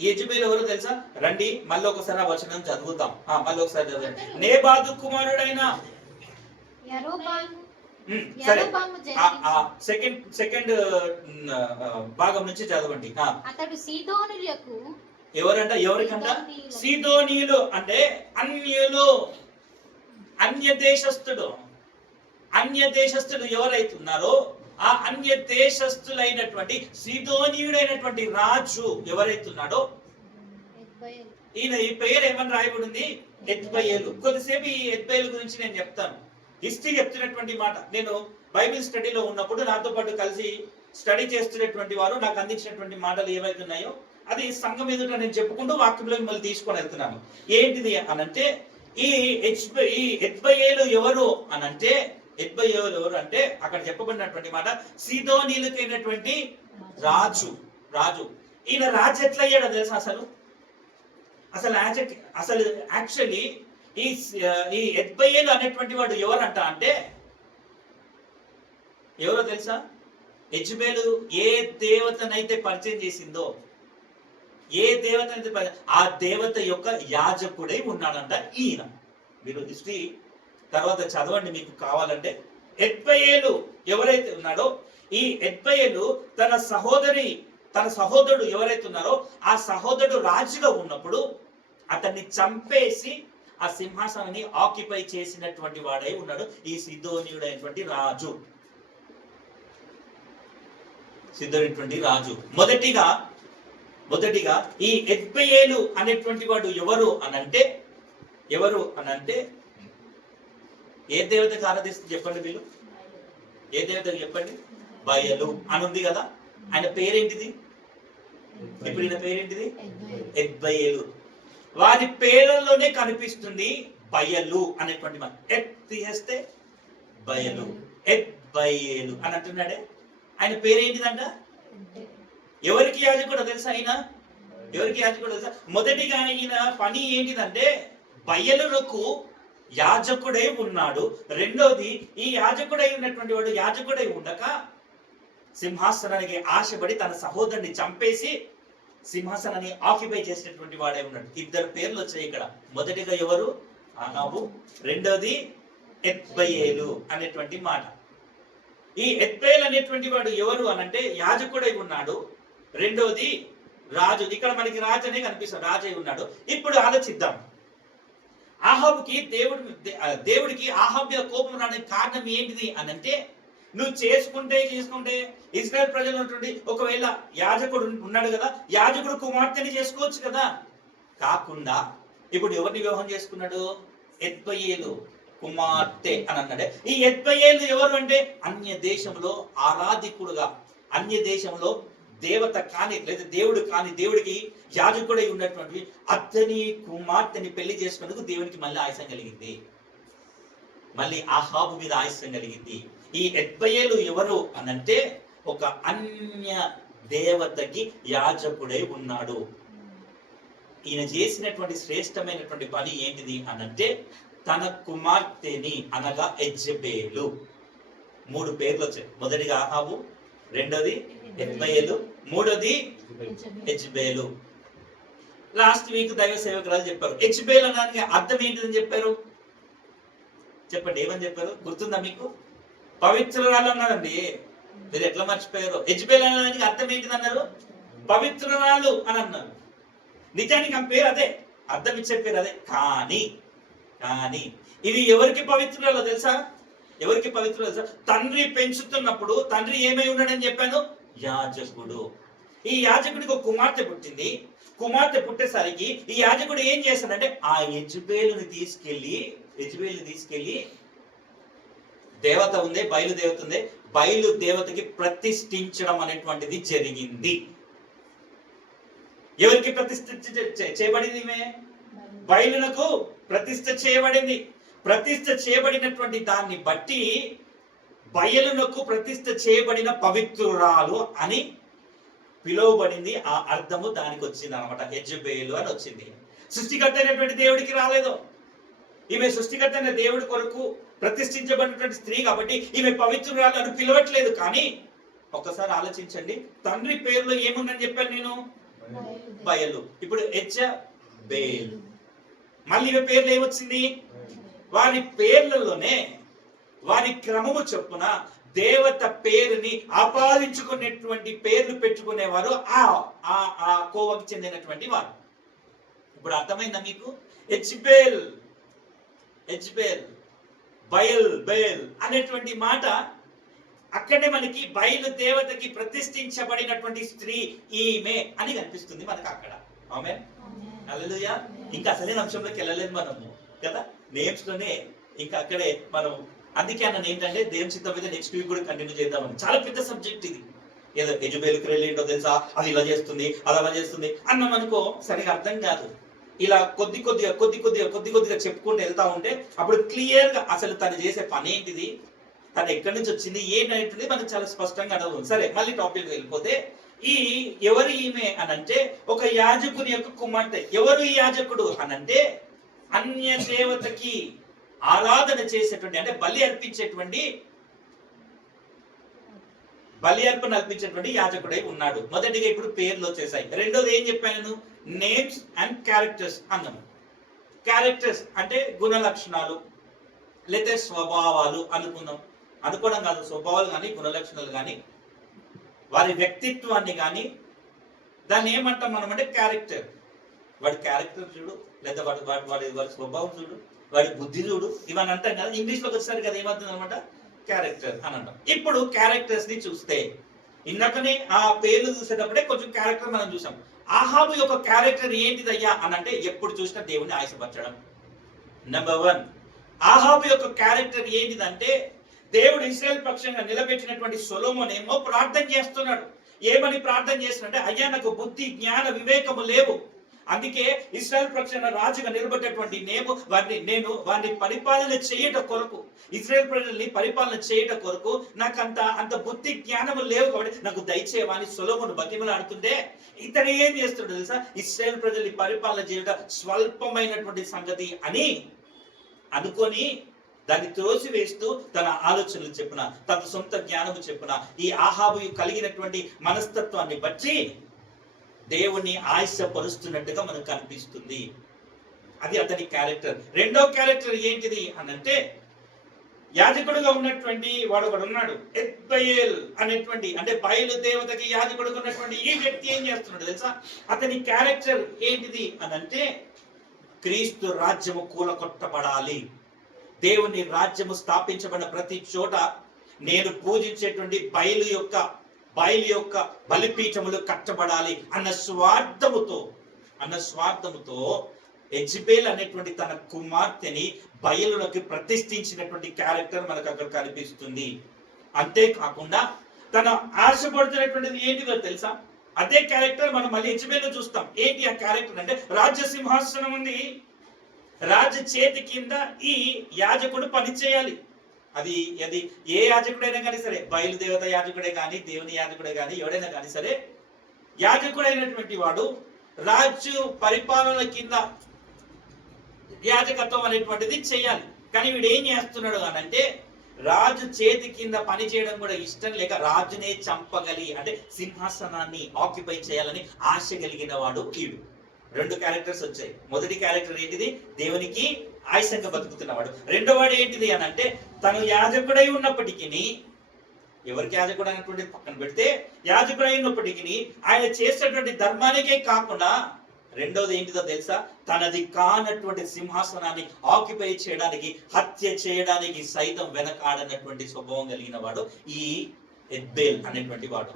ఈ యెజ్బేలు ఎవరో తెలుసా? రండి మళ్ళీ ఒకసారి ఆ వచనం చదువుతాం. మళ్ళీ ఒకసారి చదవండి. నేబాతు కుమారుడైన సరే సెకండ్ భాగం నుంచి చదవండి. అతడు సీదోనులకు ఎవరంట? ఎవరికంట? సీదోనీయులు అంటే అన్యులు, అన్య దేశస్థుడు ఎవరైతున్నారో ఆ అన్య దేశస్థులైనటువంటి సీదోనీయుడైనటువంటి రాజు ఎవరైతున్నాడో ఈయన ఈ పేరు ఏమని రాయబడింది? యెత్బయేలు. కొద్దిసేపు ఈ యెత్బయేలు గురించి నేను చెప్తాను. హిస్టరీ చెప్తున్నటువంటి మాట. నేను బైబిల్ స్టడీలో ఉన్నప్పుడు నాతో పాటు కలిసి స్టడీ చేస్తున్నటువంటి వారు నాకు అందించినటువంటి మాటలు ఏవైతున్నాయో అది సంఘం ఎదుట నేను చెప్పుకుంటూ వాక్యంలో మిమ్మల్ని తీసుకొని వెళ్తున్నాను. ఏంటిది అనంటే ఈ యెత్బయేలు ఎవరు అనంటే యెత్బయేలు ఎవరు అంటే అక్కడ చెప్పబడినటువంటి మాట సీదోనీయులకైనటువంటి రాజు. ఈయన రాజు ఎట్లా అయ్యాడో తెలుసా? అసలు యాక్చువల్లీ ఈ యెత్బయేలు అనేటువంటి వాడు ఎవరంట అంటే ఎవరో తెలుసా? యెజ్బేలు ఏ దేవతనైతే పరిచయం చేసిందో ఏ దేవత అయితే ఆ దేవత యొక్క యాజకుడై ఉన్నాడంట ఈయన. మీరు హిస్టరీ తర్వాత చదవండి మీకు కావాలంటే. ఎత్బయేలు ఎవరైతే ఉన్నాడో, ఈ ఎత్బయేలు తన సహోదరుడు ఎవరైతే ఉన్నారో ఆ సహోదరుడు రాజుగా ఉన్నప్పుడు అతన్ని చంపేసి ఆ సింహాసనాన్ని ఆక్యుపై చేసినటువంటి వాడై ఉన్నాడు ఈ సిదోనీయుడైనటువంటి రాజు. మొదటిగా ఈ ఎత్బయేలు అనేటువంటి వాడు ఎవరు అనంటే ఏ దేవతకు ఆరాధిస్తుంది చెప్పండి వీళ్ళు? ఏ దేవతకు చెప్పండి? బయలు అని ఉంది కదా. ఆయన పేరేంటిది? ఇప్పుడు ఈయన పేరేంటిది? ఎత్బయేలు. వారి పేర్లలోనే కనిపిస్తుంది బయలు అనేటువంటి మాట. ఎత్ తీసేస్తే బయలు, ఎత్బయేలు అని అంటున్నాడే. ఆయన పేరేంటిదంట? ఎవరికి యాజకుడో తెలుసా? ఎవరికి యాజకుడో తెలుసా? మొదటిగా ఈయన పని ఏంటిదంటే బయలులకు యాజకుడై ఉన్నాడు. రెండోది, ఈ యాజకుడై ఉన్నటువంటి వాడు యాజకుడై ఉండక సింహాసనానికి ఆశపడి తన సహోదరుని చంపేసి సింహాసనాన్ని ఆక్యుపై చేసినటువంటి వాడే ఉన్నాడు. ఇద్దరు పేర్లు వచ్చాయి ఇక్కడ. మొదటిగా ఎవరు? ఆహాబు. రెండోది ఎత్బయేలు అనేటువంటి మాట. ఈ ఎత్బయేలు అనేటువంటి వాడు ఎవరు అనంటే యాజకుడై ఉన్నాడు. రెండోది రాజు. ఇక్కడ మనకి రాజు అనే కనిపిస్తాడు, రాజై ఉన్నాడు. ఇప్పుడు ఆలోచిద్దాం. ఆహాబుకి దేవుడికి ఆహాబ్ మీద కోపం రావడానికి కారణం ఏంటిది అనంటే, నువ్వు చేసుకుంటే ఇజ్రాయెల్ ప్రజలు ఉన్నటువంటి ఒకవేళ యాజకుడు ఉన్నాడు కదా, యాజకుడు కుమార్తెని చేసుకోవచ్చు కదా. కాకుండా ఇప్పుడు ఎవరిని వివాహం చేసుకున్నాడు? ఎత్బయేలు కుమార్తె అని అన్నాడే. ఈ ఎత్బయేలు ఎవరు అంటే అన్య దేశంలో ఆరాధికుడుగా, అన్య దేశంలో దేవత కాని లేదా దేవుడు కాని దేవుడికి యాజకుడై ఉన్నటువంటి అతని కుమార్తెని పెళ్లి చేసుకునేందుకు దేవునికి మళ్ళీ ఆయుసం కలిగింది. మళ్ళీ ఆహాబు మీద ఆయుసం కలిగింది. ఈ ఎత్బయేలు ఎవరు అనంటే ఒక అన్య దేవతకి యాజకుడై ఉన్నాడు. ఈయన చేసినటువంటి శ్రేష్టమైనటువంటి పని ఏంటిది అనంటే తన కుమార్తెని అనగా యెజెబెలు. 3 పేర్లు వచ్చాయి. మొదటిగా ఆహాబు, రెండోది ఎత్బయేలు, మూడోది యెజెబెలు. లాస్ట్ వీక్ దైవ సేవకురాలు చెప్పారు యెజెబెలు అనడానికి అర్థం ఏంటిదని చెప్పారు. చెప్పండి, ఏమని చెప్పారు? గుర్తుందా మీకు? పవిత్రురాలు అన్నారండి. మీరు ఎట్లా మర్చిపోయారు? యెజెబెలు అనడానికి అర్థం ఏంటిది అన్నారు? పవిత్రురాలు అని అన్నారు. నిజానికి ఆ పేరు అదే, అర్థం ఇచ్చే పేరు అదే. కానీ ఇది ఎవరికి పవిత్రురాలో తెలుసా? ఎవరికి పవిత్రురాలు తెలుసా? తండ్రి పెంచుతున్నప్పుడు తండ్రి ఏమై ఉన్నాడని చెప్పాను? యాజకుడు. ఈ యాజకుడికి ఒక కుమార్తె పుట్టింది. కుమార్తె పుట్టేసరికి ఈ యాజకుడు ఏం చేస్తాడంటే ఆ యెజెబెలుని తీసుకెళ్లి దేవత ఉంది, బయలుదేవత ఉంది, బయలుదేవతకి ప్రతిష్ఠించడం అనేటువంటిది జరిగింది. ఎవరికి ప్రతిష్ఠ చేయబడింది? బయలునకు ప్రతిష్ఠ చేయబడింది. ప్రతిష్ఠ చేయబడినటువంటి దాన్ని బట్టి బయలునకు ప్రతిష్ఠ చేయబడిన పవిత్రురాలు అని పిలువబడింది. ఆ అర్థము దానికి వచ్చింది అనమాట, యెజెబెలు అని వచ్చింది. సృష్టికర్త అయినటువంటి దేవుడికి రాలేదు. ఈమె సృష్టికర్త అయిన దేవుడి కొరకు ప్రతిష్ఠించబడినటువంటి స్త్రీ కాబట్టి ఈమె పవిత్రురాలు అని పిలవట్లేదు. కానీ ఒక్కసారి ఆలోచించండి, తండ్రి పేరులో ఏముందని చెప్పాను నేను? బయలు. ఇప్పుడు యెజెబెలు. మళ్ళీ ఈమె పేర్లు ఏమొచ్చింది? వారి పేర్లలోనే వారి క్రమము చొప్పున దేవత పేరుని ఆపాదించుకునేటువంటి పేర్లు పెట్టుకునేవారు ఆ కోవకి చెందినటువంటి వారు. ఇప్పుడు అర్థమైందా మీకు? యెజెబెల్, బయల్ అనేటువంటి మాట అక్కడే మనకి బయలు దేవతకి ప్రతిష్ఠించబడినటువంటి స్త్రీ ఈమె అని కనిపిస్తుంది మనకు అక్కడ. ఆమేన్, హల్లెలూయా. ఇంకా అసలైన అంశంలోకి వెళ్ళలేదు మనము కదా, నేమ్స్ లోనే ఇంకా అక్కడే మనం. అందుకే అన్న ఏంటంటే దేవుని చిత్తం మీద నెక్స్ట్ వీక్ కూడా కంటిన్యూ చేద్దామని. చాలా పెద్ద సబ్జెక్ట్ ఇది. ఏదో యెజెబెలుకి ఏంటో తెలుసా, అది ఇలా చేస్తుంది, అది అలా చేస్తుంది అన్నాం అనుకో సరిగా అర్థం కాదు. ఇలా కొద్ది కొద్దిగా చెప్పుకుంటూ వెళ్తా ఉంటే అప్పుడు క్లియర్ గా అసలు తను చేసే పని ఏంటిది, తను ఎక్కడి నుంచి వచ్చింది ఏంటనేది మనకు చాలా స్పష్టంగా అర్థమవుతుంది. సరే, మళ్ళీ టాపిక్ వెళ్ళిపోతే ఎవరు ఈమె అనంటే ఒక యాజకుని యొక్క కుమార్తె. ఎవరు ఈ యాజకుడు అనంటే అన్య దేవతకి ఆరాధన చేసేటువంటి, అంటే బలి అర్పించేటువంటి బలి అర్పణ అర్పించేటువంటి యాజకుడై ఉన్నాడు. మొదటిగా ఇప్పుడు పేర్లు వచ్చేసాయి. రెండోది ఏం చెప్పాను? నేమ్స్ అండ్ క్యారెక్టర్స్ అన్నాము. క్యారెక్టర్స్ అంటే గుణ లక్షణాలు లేకపోతే స్వభావాలు అనుకోవడం కాదు. స్వభావాలు కానీ గుణ లక్షణాలు కానీ వారి వ్యక్తిత్వాన్ని కానీ దాన్ని ఏమంటాం మనం అంటే క్యారెక్టర్. వాడి క్యారెక్టర్ చూడు, లేదా వాడి స్వభావం చూడు, వాడి బుద్ధి చూడు, ఇవన్నీ అంటాం కదా. ఇంగ్లీష్లోకి వచ్చేసరికి కదా ఏమవుతుంది అనమాట? క్యారెక్టర్ అని అంటాం. ఇప్పుడు క్యారెక్టర్స్ ని చూస్తే ఇందాకనే ఆ పేర్లు చూసేటప్పుడే కొంచెం క్యారెక్టర్ మనం చూసాం. ఆహాబు యొక్క క్యారెక్టర్ ఏంటిదయ్యా అని అంటే ఎప్పుడు చూసినా దేవుణ్ణి ఆశపరచడం. నెంబర్ 1 ఆహాబు యొక్క క్యారెక్టర్ ఏంటిదంటే దేవుడు ఇశ్రాయేల్ పక్షంగా నిలబెట్టినటువంటి సొలొమోన్ ఏమో ప్రార్థన చేస్తున్నాడు. ఏమని ప్రార్థన చేస్తున్నాడంటే, అయ్యా నాకు బుద్ధి జ్ఞాన వివేకము లేవు, అందుకే ఇశ్రాయేల్ పక్షాన రాజుగా నిలబెట్టేటువంటి నేను వారిని పరిపాలన చేయట కొరకు, ఇశ్రాయేల్ ప్రజల్ని పరిపాలన చేయట కొరకు నాకు అంత బుద్ధి జ్ఞానము లేవు కాబట్టి నాకు దయచేయమని సొలొమోను బతిమలాడుతుంటే ఇతడు ఏం చేస్తున్నాడు తెలుసా? ఇశ్రాయేల్ ప్రజల్ని పరిపాలన చేయడం స్వల్పమైనటువంటి సంగతి అని అనుకొని దాన్ని త్రోసివేస్తూ తన ఆలోచనలు చెప్పిన, తన సొంత జ్ఞానము చెప్పిన ఈ ఆహాబు కలిగినటువంటి మనస్తత్వాన్ని బట్టి దేవుణ్ణి ఆశపరుస్తున్నట్టుగా మనకు కనిపిస్తుంది. అది అతని క్యారెక్టర్. రెండో క్యారెక్టర్ ఏంటిది అనంటే, యాజకుడుగా ఉన్నటువంటి వాడు ఒకడు ఉన్నాడు, ఎద్బయేల్ అనేటువంటి, అంటే బయలు దేవతకి యాజకుడుగా ఉన్నటువంటి ఈ వ్యక్తి ఏం చేస్తున్నాడు తెలుసా? అతని క్యారెక్టర్ ఏంటిది అనంటే, క్రీస్తు రాజ్యము కూలగొట్టబడాలి, దేవుని రాజ్యము స్థాపించబడిన ప్రతి చోట నేను పూజించేటువంటి బయలు యొక్క బలిపీఠములు కట్టబడాలి అన్న స్వార్థముతో యెజబెల్ అనేటువంటి తన కుమార్తెని బయలులోకి ప్రతిష్ఠించినటువంటి క్యారెక్టర్ మనకు అక్కడ కనిపిస్తుంది. అంతేకాకుండా తన ఆశపడుతున్నటువంటిది ఏంటిదో తెలుసా? అదే క్యారెక్టర్ మనం మళ్ళీ యెజబెల్ చూస్తాం. ఏంటి ఆ క్యారెక్టర్ అంటే, రాజ్య సింహాసనం ఉంది, రాజు చేతి కింద ఈ యాజకుడు పని చేయాలి. అది ఏ యాజకుడైనా కానీ సరే, బయలుదేవత యాజకుడే కానీ దేవుని యాజకుడే కానీ ఎవడైనా కానీ సరే, యాజకుడైనటువంటి వాడు రాజు పరిపాలన కింద యాజకత్వం అనేటువంటిది చేయాలి. కానీ వీడు ఏం చేస్తున్నాడు అనంటే, రాజు చేతి కింద పని చేయడం కూడా ఇష్టం లేక రాజునే చంపగలి, అంటే సింహాసనాన్ని ఆక్యుపై చేయాలని ఆశ కలిగిన వాడు వీడు. రెండు క్యారెక్టర్స్ వచ్చాయి. మొదటి క్యారెక్టర్ ఏంటిది? దేవునికి ఆయుసంగా బతుకుతున్నవాడు. రెండో వాడు ఏంటిది అని అంటే, తను యాజకుడై ఉన్నప్పటికీ, ఎవరికి యాజకుడు అనేటువంటి పక్కన పెడితే, యాజకుడై ఉన్నప్పటికీ ఆయన చేసేటువంటి ధర్మానికే కాకుండా రెండోది ఏంటిదో తెలుసా? తనది కానటువంటి సింహాసనాన్ని ఆక్యుపై చేయడానికి, హత్య చేయడానికి సైతం వెనకాడనటువంటి స్వభావం కలిగిన వాడు ఈ యెజ్బెల్ అనేటువంటి వాడు.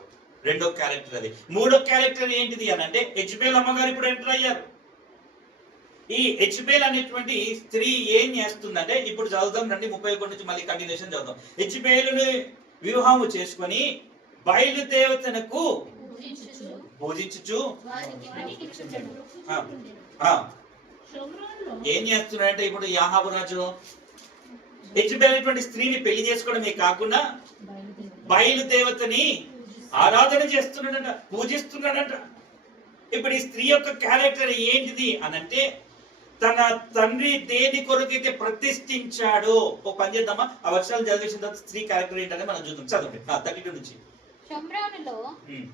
రెండో క్యారెక్టర్ అది. మూడో క్యారెక్టర్ ఏంటిది అని అంటే, యెజ్బెల్ అమ్మగారు ఇప్పుడు ఎంటర్ అయ్యారు. ఈ యెజ్బెల్ అనేటువంటి స్త్రీ ఏం చేస్తుందంటే, ఇప్పుడు చదువుదాం రండి, 31 నుంచి మళ్ళీ కంటిన్యూషన్ చదువుదాం. యెజ్బెలుని వివాహము చేసుకొని బయలు దేవతనకు పూజించుచు ఏం చేస్తున్నాడంటే, ఇప్పుడు యాహాబు రాజు యెజ్బెల్ అనేటువంటి స్త్రీని పెళ్లి చేసుకోవడమే కాకుండా బయలు దేవతని ఆరాధన చేస్తున్నాడట, పూజిస్తున్నాడట. ఇప్పుడు ఈ స్త్రీ యొక్క క్యారెక్టర్ ఏంటిది అనంటే, తన తండ్రి దేని కొరకైతే ప్రతిష్ఠించాడో. ఒక పని చేద్దామా, ఆ వర్షాలు చదివేసిన తర్వాత స్త్రీ క్యారెక్టర్ ఏంటంటే మనం చూద్దాం. చదవండి 32 నుంచి. షోమ్రోనులో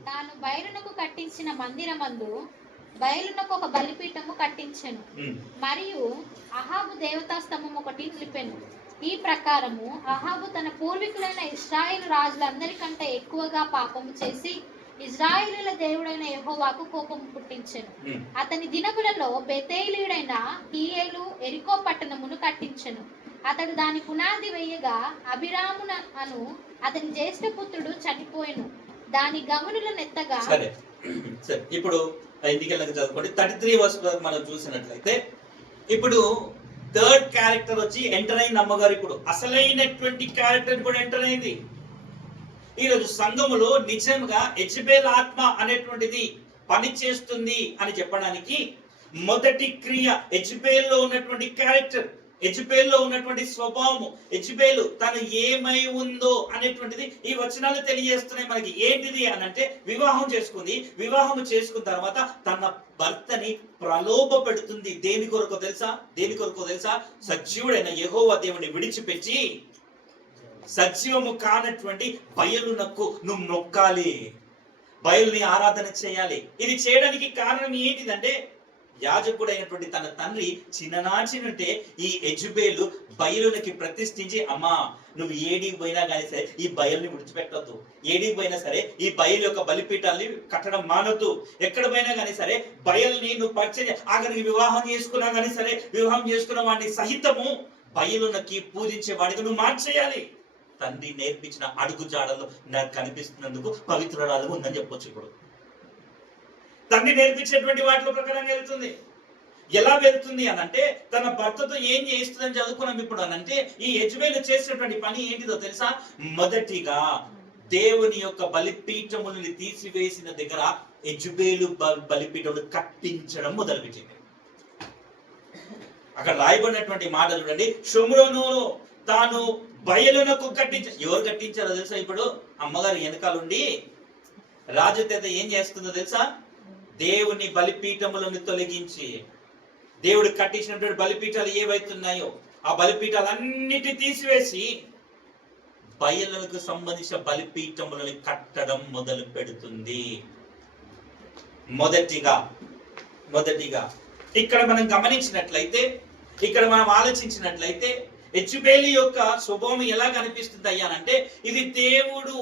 తాను బయలునకు కట్టించిన మందిరమందు బయలునకు ఒక బలిపీఠము కట్టించెను, మరియు అహాబు దేవతా స్తంభం ఒకటి నిలిపెను. ఈ ప్రకారము అహాబు తన పూర్వీకులైన ఇశ్రాయేలు రాజులందరికంటే ఎక్కువగా పాపము చేసి ఇశ్రాయేలుల దేవుడైన యెహోవాకు కోపము పుట్టించెను. అతని దినములలో బెతేలీయుడైన హీయేలు ఎరికో పట్టణమును కట్టించెను. అతడు దాని పునాది వేయగా అభిరామున అను అతని జ్యేష్ఠ పుత్రుడు చనిపోయెను. దాని గమనుల నెత్తగా. సరే, ఇప్పుడు ఇంటికెళ్ళక చదువుకోండి. 33 వర్స్ మనం చూసినట్లయితే, ఇప్పుడు థర్డ్ క్యారెక్టర్ వచ్చి ఎంటర్ అయింది అమ్మగారు. ఇప్పుడు అసలైనటువంటి క్యారెక్టర్ కూడా ఎంటర్ అయింది. ఈరోజు సంఘములో నిజంగా యెజ్బెల్ ఆత్మ అనేటువంటిది పని చేస్తుంది అని చెప్పడానికి మొదటి క్రియ యెజ్బెల్లో ఉన్నటువంటి క్యారెక్టర్, యెజ్బెల్లో ఉన్నటువంటి స్వభావము, యెజ్బెల్ తను ఏమై ఉందో అనేటువంటిది ఈ వచనాలు తెలియజేస్తున్నాయి మనకి. ఏంటిది అనంటే, వివాహం చేసుకుంది, వివాహం చేసుకున్న తర్వాత తన భర్తని ప్రలోభ పెడుతుంది. దేని కొరకు తెలుసా? సజీవుడైన యెహోవా దేవుని విడిచిపెట్టి సజీవము కానటువంటి బయలునకు నువ్వు మొక్కాలి, బయలుని ఆరాధన చేయాలి. ఇది చేయడానికి కారణం ఏంటిదంటే యాజకుడు అయినటువంటి తన తండ్రి చిన్ననాటి నుంటే ఈ యెజబెలు బయలునికి ప్రతిష్ఠించి, అమ్మా నువ్వు ఏడికి పోయినా కానీ సరే ఈ బయలుని విడిచిపెట్టద్దు, ఏడికి పోయినా సరే ఈ బయలు యొక్క బలిపీఠాన్ని కట్టడం మానొద్దు, ఎక్కడ పోయినా కానీ సరే బయలుని నువ్వు పరిచయం ఆఖరికి వివాహం చేసుకున్నా కానీ సరే వివాహం చేసుకున్న వాడిని సహితము బయలునకి పూజించే వాడికి నువ్వు మార్చేయాలి. తండ్రి నేర్పించిన అడుగు జాడల్లో నాకు కనిపిస్తున్నందుకు పవిత్రురాలు ఉందని చెప్పొచ్చు. ఇప్పుడు తండ్రి నేర్పించేటువంటి వాటిలో ప్రకారంగా వెళ్తుంది. ఎలా వెళ్తుంది అని అంటే తన భర్తతో ఏం చేస్తుందని చదువుకున్నాం ఇప్పుడు అని అంటే ఈ యెజబెలు చేసినటువంటి పని ఏంటిదో తెలుసా? మొదటిగా దేవుని యొక్క బలిపీఠములని తీసివేసిన దగ్గర యెజబెలు బలిపీఠములు కట్టించడం మొదలుపెట్టింది. అక్కడ రాయబడినటువంటి మాట చూడండి, షోమ్రోను తాను బయలునకు ఎవరు కట్టించారో తెలుసా? ఇప్పుడు అమ్మగారు వెనకాలండి రాజు చేత ఏం చేస్తుందో తెలుసా? దేవుని బలిపీఠములను తొలగించి దేవుడు కట్టించినటువంటి బలిపీఠాలు ఏవైతున్నాయో ఆ బలిపీఠాలన్నిటి తీసివేసి బయలులకు సంబంధించిన బలిపీఠములను కట్టడం మొదలు పెడుతుంది. మొదటిగా ఇక్కడ మనం గమనించినట్లయితే, ఇక్కడ మనం ఆలోచించినట్లయితే యెజబెలు యొక్క స్వభావం ఎలా కనిపిస్తుంది అయ్యానంటే ఇది దేవుడు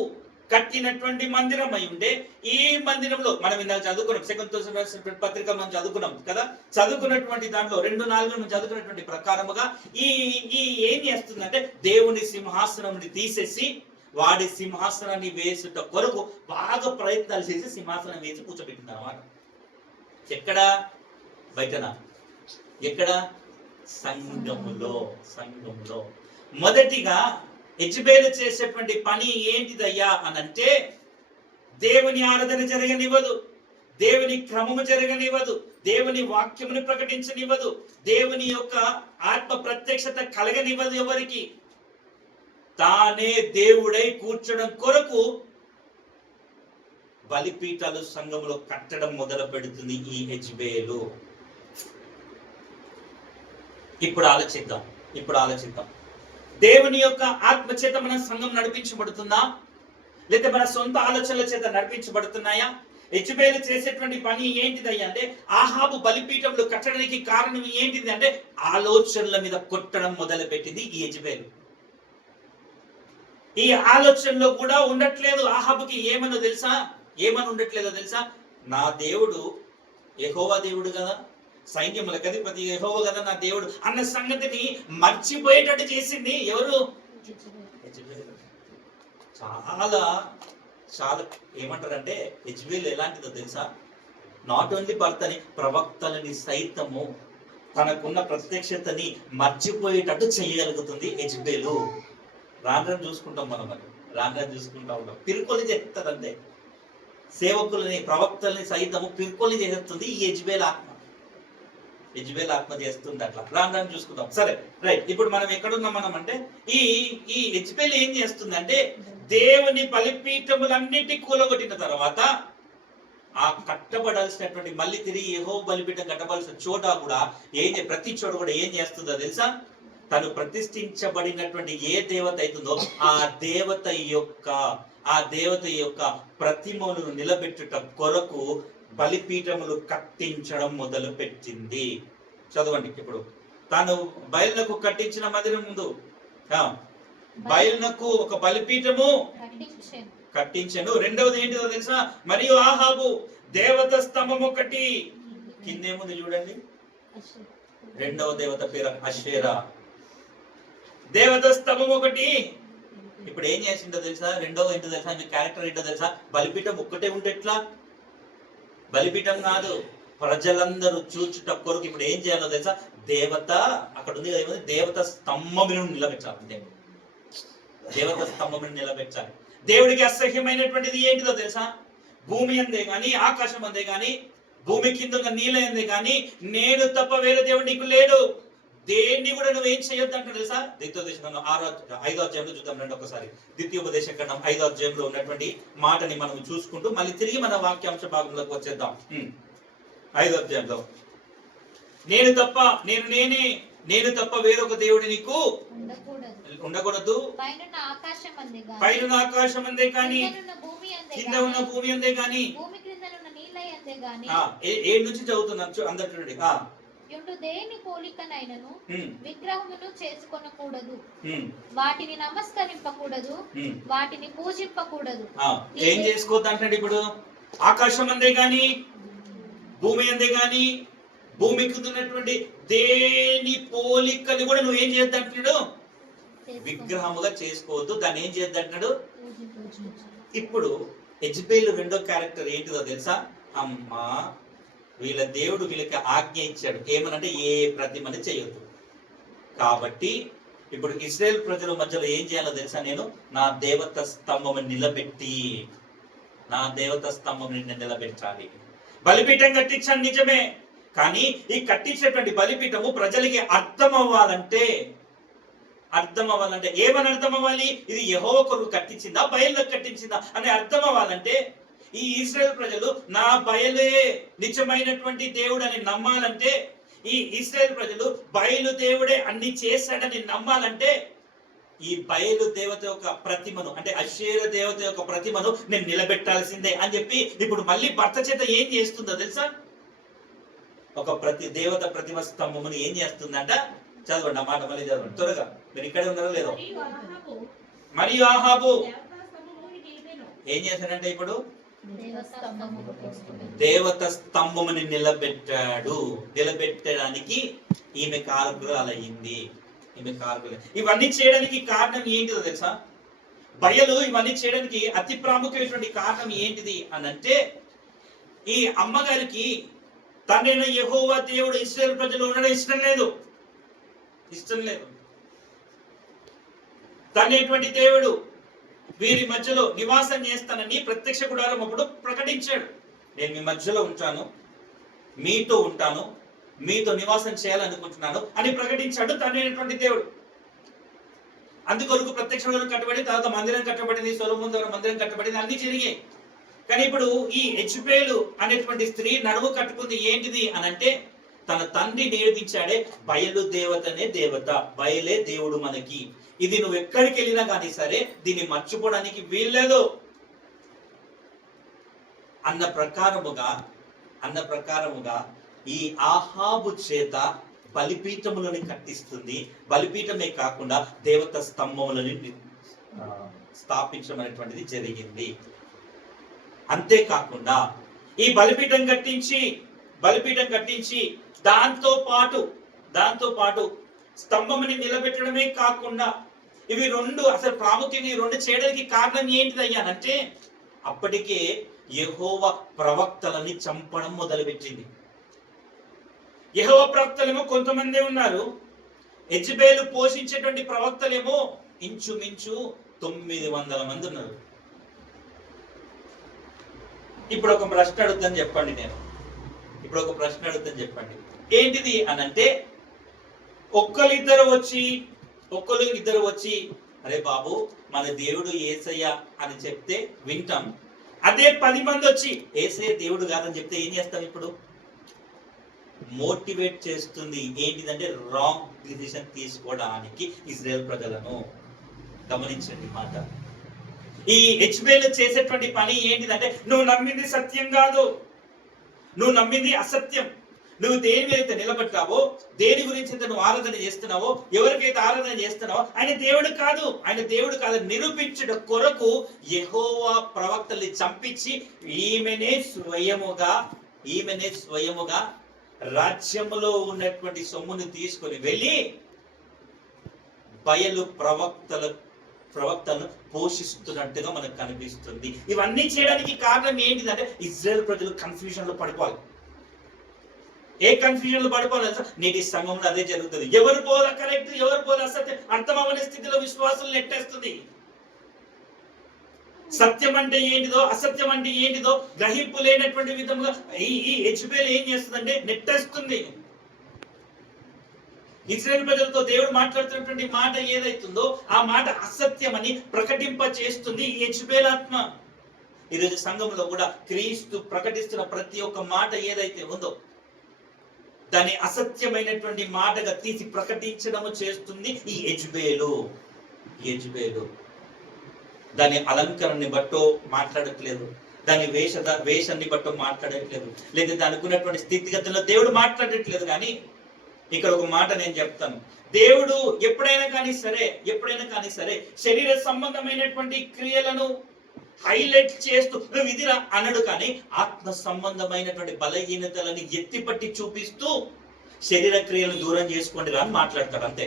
కట్టినటువంటి మందిరం అయి ఉండే ఈ మందిరంలో మనం ఇందాక చదువుకున్నాం, సెకండ్ పత్రిక మనం చదువుకున్నాం కదా, చదువుకున్నటువంటి దాంట్లో 2:4 మనం చదువుకున్నటువంటి ప్రకారముగా ఈ ఏం చేస్తుందంటే దేవుని సింహాసనం తీసేసి వాడి సింహాసనాన్ని వేసుట కొరకు బాగా ప్రయత్నాలు చేసి సింహాసనం వేసి కూర్చోబెట్టింది అన్నమాట. ఎక్కడ? బయటనా? ఎక్కడ? సంఘములో. మొదటిగా యెజబెలు చేసేటువంటి పని ఏంటిదయ్యా అనంటే దేవుని ఆరాధన జరగనివ్వదు, దేవుని క్రమము జరగనివ్వదు, దేవుని వాక్యమును ప్రకటించనివ్వదు, దేవుని యొక్క ఆత్మ ప్రత్యక్షత కలగనివ్వదు. ఎవరికి? తానే దేవుడై కూర్చోడం కొరకు బలిపీఠాలు సంఘములో కట్టడం మొదలు పెడుతుంది ఈ యెజబెలు. ఇప్పుడు ఆలోచిద్దాం. దేవుని యొక్క ఆత్మ చేత మన సంఘం నడిపించబడుతుందా, లేదా మన సొంత ఆలోచనల చేత నడిపించబడుతున్నాయా? యెజబెలు చేసేటువంటి పని ఏంటిదయ్యా అంటే ఆహాబు బలిపీఠంలో కట్టడానికి కారణం ఏంటిది అంటే ఆలోచనల మీద కొట్టడం మొదలు పెట్టింది ఈ యెజబెలు. ఈ ఆలోచనలో కూడా ఉండట్లేదు. ఆహాబుకి ఏమని ఉండట్లేదో తెలుసా? నా దేవుడు యెహోవా దేవుడు కదా, సైన్యములకు అధిపతి యెహోవా కదా నా దేవుడు అన్న సంగతిని మర్చిపోయేటట్టు చేసింది ఎవరు? చాలా ఏమంటారంటే యెజబెలు ఎలాంటిదో తెలుసా? నాట్ ఓన్లీ భర్తని, ప్రవక్తలని సైతము తనకున్న ప్రత్యక్షతని మర్చిపోయేటట్టు చేయగలుగుతుంది యెజబెలు. రాను చూసుకుంటాం మనం, చూసుకుంటా ఉంటాం. పిరుకొలి చేస్తుంది అంతే. సేవకులని ప్రవక్తలని సైతము పిరుకొలి చేస్తుంది ఈ యెజబెలు ఆత్మ చేస్తుంది. అట్లా రాను చూసుకుందాం. సరే రైట్. ఇప్పుడు మనం ఎక్కడున్నాం మనం అంటే ఈ యెజబెలు ఏం చేస్తుందంటే దేవుని బలిపీఠములన్నిటి కూలగొట్టిన తర్వాత ఆ కట్టబడాల్సినటువంటి మళ్ళీ తిరిగి యెహోవా బలిపీఠం కట్టబడాల్సిన చోట కూడా ప్రతి చోట కూడా ఏం చేస్తుందో తెలుసా? తను ప్రతిష్ఠించబడినటువంటి ఏ దేవత అవుతుందో ఆ దేవత యొక్క ప్రతిమలను నిలబెట్టుట కొరకు బలిపీఠములు కట్టించడం మొదలు పెట్టింది. చదవండి. ఇప్పుడు తాను బయలునకు కట్టించిన మందిరం ముందు బయలునకు ఒక బలిపీఠము కట్టించెను. రెండవది ఏంటిదో తెలుసా? మరియు ఆహాబు దేవత స్తంభం ఒకటి. కిందేముంది చూడండి, రెండవ దేవత పేరు అషేరా. దేవత స్తంభం ఒకటి. ఇప్పుడు ఏం చేసిందో తెలుసా? రెండవ ఏంటో తెలుసా? మీ క్యారెక్టర్ ఏంటో తెలుసా? బలిపీఠం ఒక్కటే ఉంటే ఎట్లా? బలిపీఠం కాదు, ప్రజలందరూ చూచుట కొరకు ఇప్పుడు ఏం చేయాలో తెలుసా? దేవత అక్కడ ఉంది కదా, దేవత స్తంభమును నిలబెట్టాలి. దేవత స్తంభమును నిలబెట్టాలి. దేవుడికి అసహ్యమైనటువంటిది ఏంటిదో తెలుసా? భూమి అందే గాని, ఆకాశం అందే గాని, భూమి కింద నీళ్ళ అందే గాని నేను తప్ప వేరే దేవుడు నీకు లేడు. దేన్ని కూడా నువ్వు ఏం చేయొద్దు అంటే తెలుసా? ద్వితీయోపదేశకాండం 5వ అధ్యాయంలో చూద్దాం రండి ఒకసారి. ద్వితీయోపదేశకాండం 5వ అధ్యాయంలో ఉన్నటువంటి మాటని మనం చూసుకుంటూ మళ్ళీ తిరిగి మన వాక్యాంశ భాగంలోకి వచ్చేద్దాం. 5వ అధ్యాయంలో నేను తప్ప వేరొక దేవుడు నీకు ఉండకూడదు. పైనున్న ఆకాశం అందే గాని, పైన ఆకాశం అందే కానీ, కిందనున్న భూమి అందే కింద గాని, ఉన్న భూమి అందే కానీ. భూమి క్రిందనున్న నీళ్ళ అందే గాని, ఏడు నుంచి చదువుతున్నాను అందరు చూడండి. యుండు దేని పోలికనైనను విగ్రహమును చేసుకొనకూడదు, వాటిని నమస్కరింపకూడదు, వాటిని పూజింపకూడదు. ఏం చేసుకోవద్దు అంటాడు ఇప్పుడు? ఆకాశం అందే గాని, భూమి అందే గాని, భూమి కింద ఉన్నటువంటి దేని పోలికని కూడా నువ్వు ఏం చేయొద్దు అంటున్నాడు? విగ్రహముగా చేసుకోవద్దు. దాన్ని ఏం చేయొద్దు అంటున్నాడు? ఇప్పుడు యెజబెలు రెండో క్యారెక్టర్ ఏంటిదో తెలుసా? అమ్మా, వీళ్ళ దేవుడు వీళ్ళకి ఆజ్ఞ ఇచ్చాడు ఏమనంటే ఏ ప్రతిమని చేయొద్దు. కాబట్టి ఇప్పుడు ఇశ్రాయేల్ ప్రజల మధ్యలో ఏం చేయాలో తెలుసా? నేను నా దేవత స్తంభం నిలబెట్టి, నా దేవత స్తంభం నిలబెట్టాలి. బలిపీఠం కట్టించాను నిజమే, కానీ ఈ కట్టించేటువంటి బలిపీఠము ప్రజలకి అర్థం అవ్వాలంటే ఏమని అర్థం అవ్వాలి? ఇది యెహోవా కొరకు కట్టించిందా, బయలుకి కట్టించిందా అని అర్థం అవ్వాలంటే ఈ ఇశ్రాయేల్ ప్రజలు నా బయలే నిజమైనటువంటి దేవుడు అని నమ్మాలంటే, ఈ ఇశ్రాయేల్ ప్రజలు బయలు దేవుడే అన్ని చేశాడని నమ్మాలంటే, ఈ బయలు దేవత యొక్క ప్రతిమను అంటే అషేర దేవత యొక్క ప్రతిమను నేను నిలబెట్టాల్సిందే అని చెప్పి ఇప్పుడు మళ్ళీ భర్త చేత ఏం చేస్తుందో తెలుసా? ఒక దేవత ప్రతిమ స్తంభమును ఏం చేస్తుందంట? చదవండి ఆ మాట, మళ్ళీ చదవండి త్వరగా. మీరు ఇక్కడే ఉన్నారో లేదో? మరియు ఆహాబు ఏం చేశాడంటే ఇప్పుడు దేవత స్తంభముని నిలబెట్టాడు. నిలబెట్టడానికి ఈమె కారకురాలయ్యింది. ఇవన్నీ చేయడానికి కారణం ఏంటిదో తెలుసా? బయలు ఇవన్నీ చేయడానికి అతి ప్రాముఖ్యమైనటువంటి కారణం ఏంటిది అని అంటే, ఈ అమ్మగారికి తండ్రైన యెహోవా దేవుడు ఇశ్రాయేల్ ప్రజలు ఉండడం ఇష్టం లేదు. తండ్రి దేవుడు వీరి మధ్యలో నివాసం చేస్తానని ప్రత్యక్ష గుడారం అప్పుడు ప్రకటించాడు. నేను మీ మధ్యలో ఉంటాను, మీతో ఉంటాను, మీతో నివాసం చేయాలనుకుంటున్నాను అని ప్రకటించాడు తండ్రి అయినటువంటి దేవుడు. అందుకొరకు ప్రత్యక్ష గుడారం కట్టబడి, తర్వాత మందిరం కట్టబడింది, సొలొమోను ద్వారా మందిరం కట్టబడింది, అన్ని జరిగాయి. కానీ ఇప్పుడు ఈ యెజబెలు అనేటువంటి స్త్రీ నడుము కట్టుకుంది ఏంటిది అనంటే, తన తండ్రి నేర్పించాడే బయలు దేవతనే దేవత, బయలే దేవుడు మనకి, ఇది నువ్వు ఎక్కడికి వెళ్ళినా కానీ సరే దీన్ని మర్చిపోవడానికి వీల్లేదు అన్న ప్రకారముగా ఈ ఆహాబు చేత బలిపీఠములను కట్టిస్తుంది. బలిపీఠమే కాకుండా దేవత స్తంభములను స్థాపించడం అనేటువంటిది జరిగింది. అంతేకాకుండా ఈ బలిపీఠం కట్టించి దాంతో పాటు స్తంభముని నిలబెట్టడమే కాకుండా ఇవి రెండు అసలు ప్రాముఖ్యంగా ఈ రెండు చేయడానికి కారణం ఏంటిదయ్యానంటే, అప్పటికే యెహోవా ప్రవక్తలని చంపడం మొదలుపెట్టింది. యెహోవా ప్రవక్తలేమో కొంతమంది ఉన్నారు, యెజబెలు పోషించేటువంటి ప్రవక్తలేమో ఇంచుమించు 900 మంది ఉన్నారు. ఇప్పుడు ఒక ప్రశ్న అడుగుతాను చెప్పండి. ఏంటిది అనంటే, ఒక్కరు ఇద్దరు వచ్చి అరే బాబు మన దేవుడు యేసయ్య అని చెప్తే వింటాం. అదే 10 మంది వచ్చి యేసయ్య దేవుడు కాదని చెప్తే ఏం చేస్తాం? ఇప్పుడు మోటివేట్ చేస్తుంది. ఏంటిదంటే రాంగ్ డిసిషన్ తీసుకోవడానికి ఇజ్రాయెల్ ప్రజలను. గమనించండి మాట. ఈ యెజబెలు చేసేటువంటి పని ఏంటిదంటే, నువ్వు నమ్మింది సత్యం కాదు, నువ్వు నమ్మింది అసత్యం. నువ్వు దేని మీద అయితే నిలబడ్డావో, దేని గురించి అయితే నువ్వు ఆరాధన చేస్తున్నావో, ఎవరికైతే ఆరాధన చేస్తున్నావో ఆయన దేవుడు కాదు నిరూపించుట కొరకు యెహోవా ప్రవక్తల్ని చంపించి ఈమెనే స్వయముగా రాజ్యములో ఉన్నటువంటి సొమ్మును తీసుకొని వెళ్ళి బయలు ప్రవక్తలను పోషిస్తున్నట్టుగా మనకు కనిపిస్తుంది. ఇవన్నీ చేయడానికి కారణం ఏంటిదంటే, ఇజ్రాయెల్ ప్రజలు కన్ఫ్యూజన్ లో పడిపోవాలి. ఏ కన్ఫ్యూజన్ లో పడిపోవాలి? నేటి సంఘంలో అదే జరుగుతుంది. ఎవరు పోదా కరెక్ట్, ఎవరు పోదా అసత్యం అర్థం అవ్వని స్థితిలో విశ్వాసం నెట్టేస్తుంది. సత్యం అంటే ఏంటిదో, అసత్యం అంటే ఏంటిదో గ్రహింపు లేనటువంటి విధంగా ఈ యెజబెలు ఏం చేస్తుందంటే నెట్టేస్తుంది. ఇశ్రాయేలు ప్రజలతో దేవుడు మాట్లాడుతున్నటువంటి మాట ఏదైతుందో ఆ మాట అసత్యమని ప్రకటింప చేస్తుంది ఈ యెజబెలు ఆత్మ. ఈరోజు సంఘంలో కూడా క్రీస్తు ప్రకటిస్తున్న ప్రతి ఒక్క మాట ఏదైతే ఉందో దాన్ని అసత్యమైనటువంటి మాటగా తీసి ప్రకటించడము చేస్తుంది ఈ యెజబెలు. యెజబెలు దాని అలంకరణని బట్టో మాట్లాడట్లేదు, దాని వేషాన్ని బట్టో మాట్లాడట్లేదు, లేదా దానికి ఉన్నటువంటి స్థితిగతుల్లో దేవుడు మాట్లాడట్లేదు. కానీ ఇక్కడ ఒక మాట నేను చెప్తాను, దేవుడు ఎప్పుడైనా కానీ సరే శరీర సంబంధమైనటువంటి క్రియలను హైలైట్ చేస్తూ నువ్వు ఇదిరా అనడు, కానీ ఆత్మ సంబంధమైనటువంటి బలహీనతలని ఎత్తిపట్టి చూపిస్తూ శరీర క్రియలు దూరం చేసుకోండి రా అని మాట్లాడతాడు. అంతే.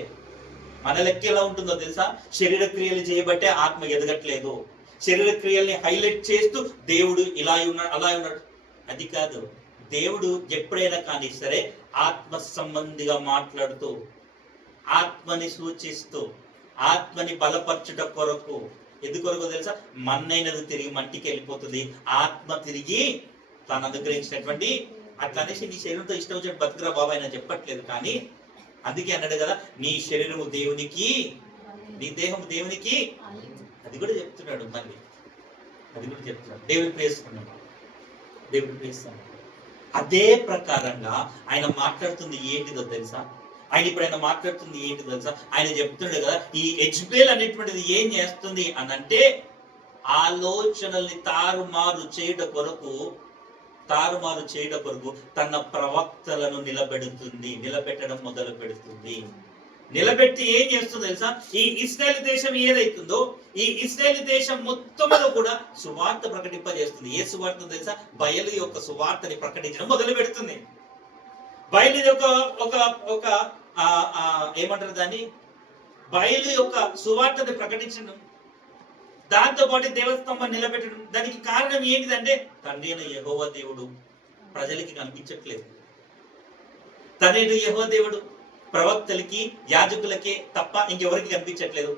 మన లెక్క ఎలా ఉంటుందో తెలుసా? శరీర క్రియలు చేయబట్టే ఆత్మ ఎదగట్లేదు. శరీర క్రియల్ని హైలైట్ చేస్తూ దేవుడు ఇలా ఉన్నాడు అలా ఉన్నాడు, అది కాదు. దేవుడు ఎప్పుడైనా కానీ సరే ఆత్మ సంబంధిగా మాట్లాడుతూ, ఆత్మని సూచిస్తూ, ఆత్మని బలపరచుట కొరకు. ఎందుకొరకు తెలుసా? మన్నైనది తిరిగి మట్టికి వెళ్ళిపోతుంది, ఆత్మ తిరిగి తాను అనుగ్రహించినటువంటి. అట్లా అనేసి నీ శరీరంతో ఇష్టం వచ్చినట్టు బతుకురా బాబా ఆయన చెప్పట్లేదు. కానీ అందుకే అన్నాడు కదా, నీ శరీరము దేవునికి, నీ దేహం దేవునికి. అది కూడా చెప్తున్నాడు. మళ్ళీ అది కూడా చెప్తున్నాడు. దేవుని ప్రేస్తున్నాడు, దేవుని ప్రేస్తున్నాడు. అదే ప్రకారంగా ఆయన మాట్లాడుతుంది ఏంటిదో తెలుసా? ఆయన మాట్లాడుతుంది ఏంటిదో తెలుసా? ఆయన చెప్తున్నాడు కదా, ఈ యెజబెల్ అనేటువంటిది ఏం చేస్తుంది అనంటే ఆలోచనల్ని తారుమారు చేయడం కొరకు తన ప్రవక్తలను నిలబెట్టడం మొదలు పెడుతుంది. నిలబెట్టి ఏం చేస్తుందో తెలుసా? ఈ ఇశ్రాయేలు దేశం ఏదైతుందో, ఈ ఇశ్రాయేలు దేశం మొత్తంలో కూడా సువార్త ప్రకటింపజేస్తుంది. ఏ సువార్త తెలుసా? బయలు యొక్క సువార్తని ప్రకటించడం మొదలు పెడుతుంది. బయలు ఒక ఏమంటారు దాన్ని, బయలు యొక్క సువార్తని ప్రకటించడం, దాంతో పాటు దేవస్తంభం నిలబెట్టడం. దానికి కారణం ఏంటిదంటే తండ్రి అయిన యెహోవా దేవుడు ప్రజలకి కనిపించట్లేదు. తండ్రి అయిన యెహోవా దేవుడు ప్రవక్తలకి, యాజకులకే తప్ప ఇంకెవరికి కనిపించట్లేదు.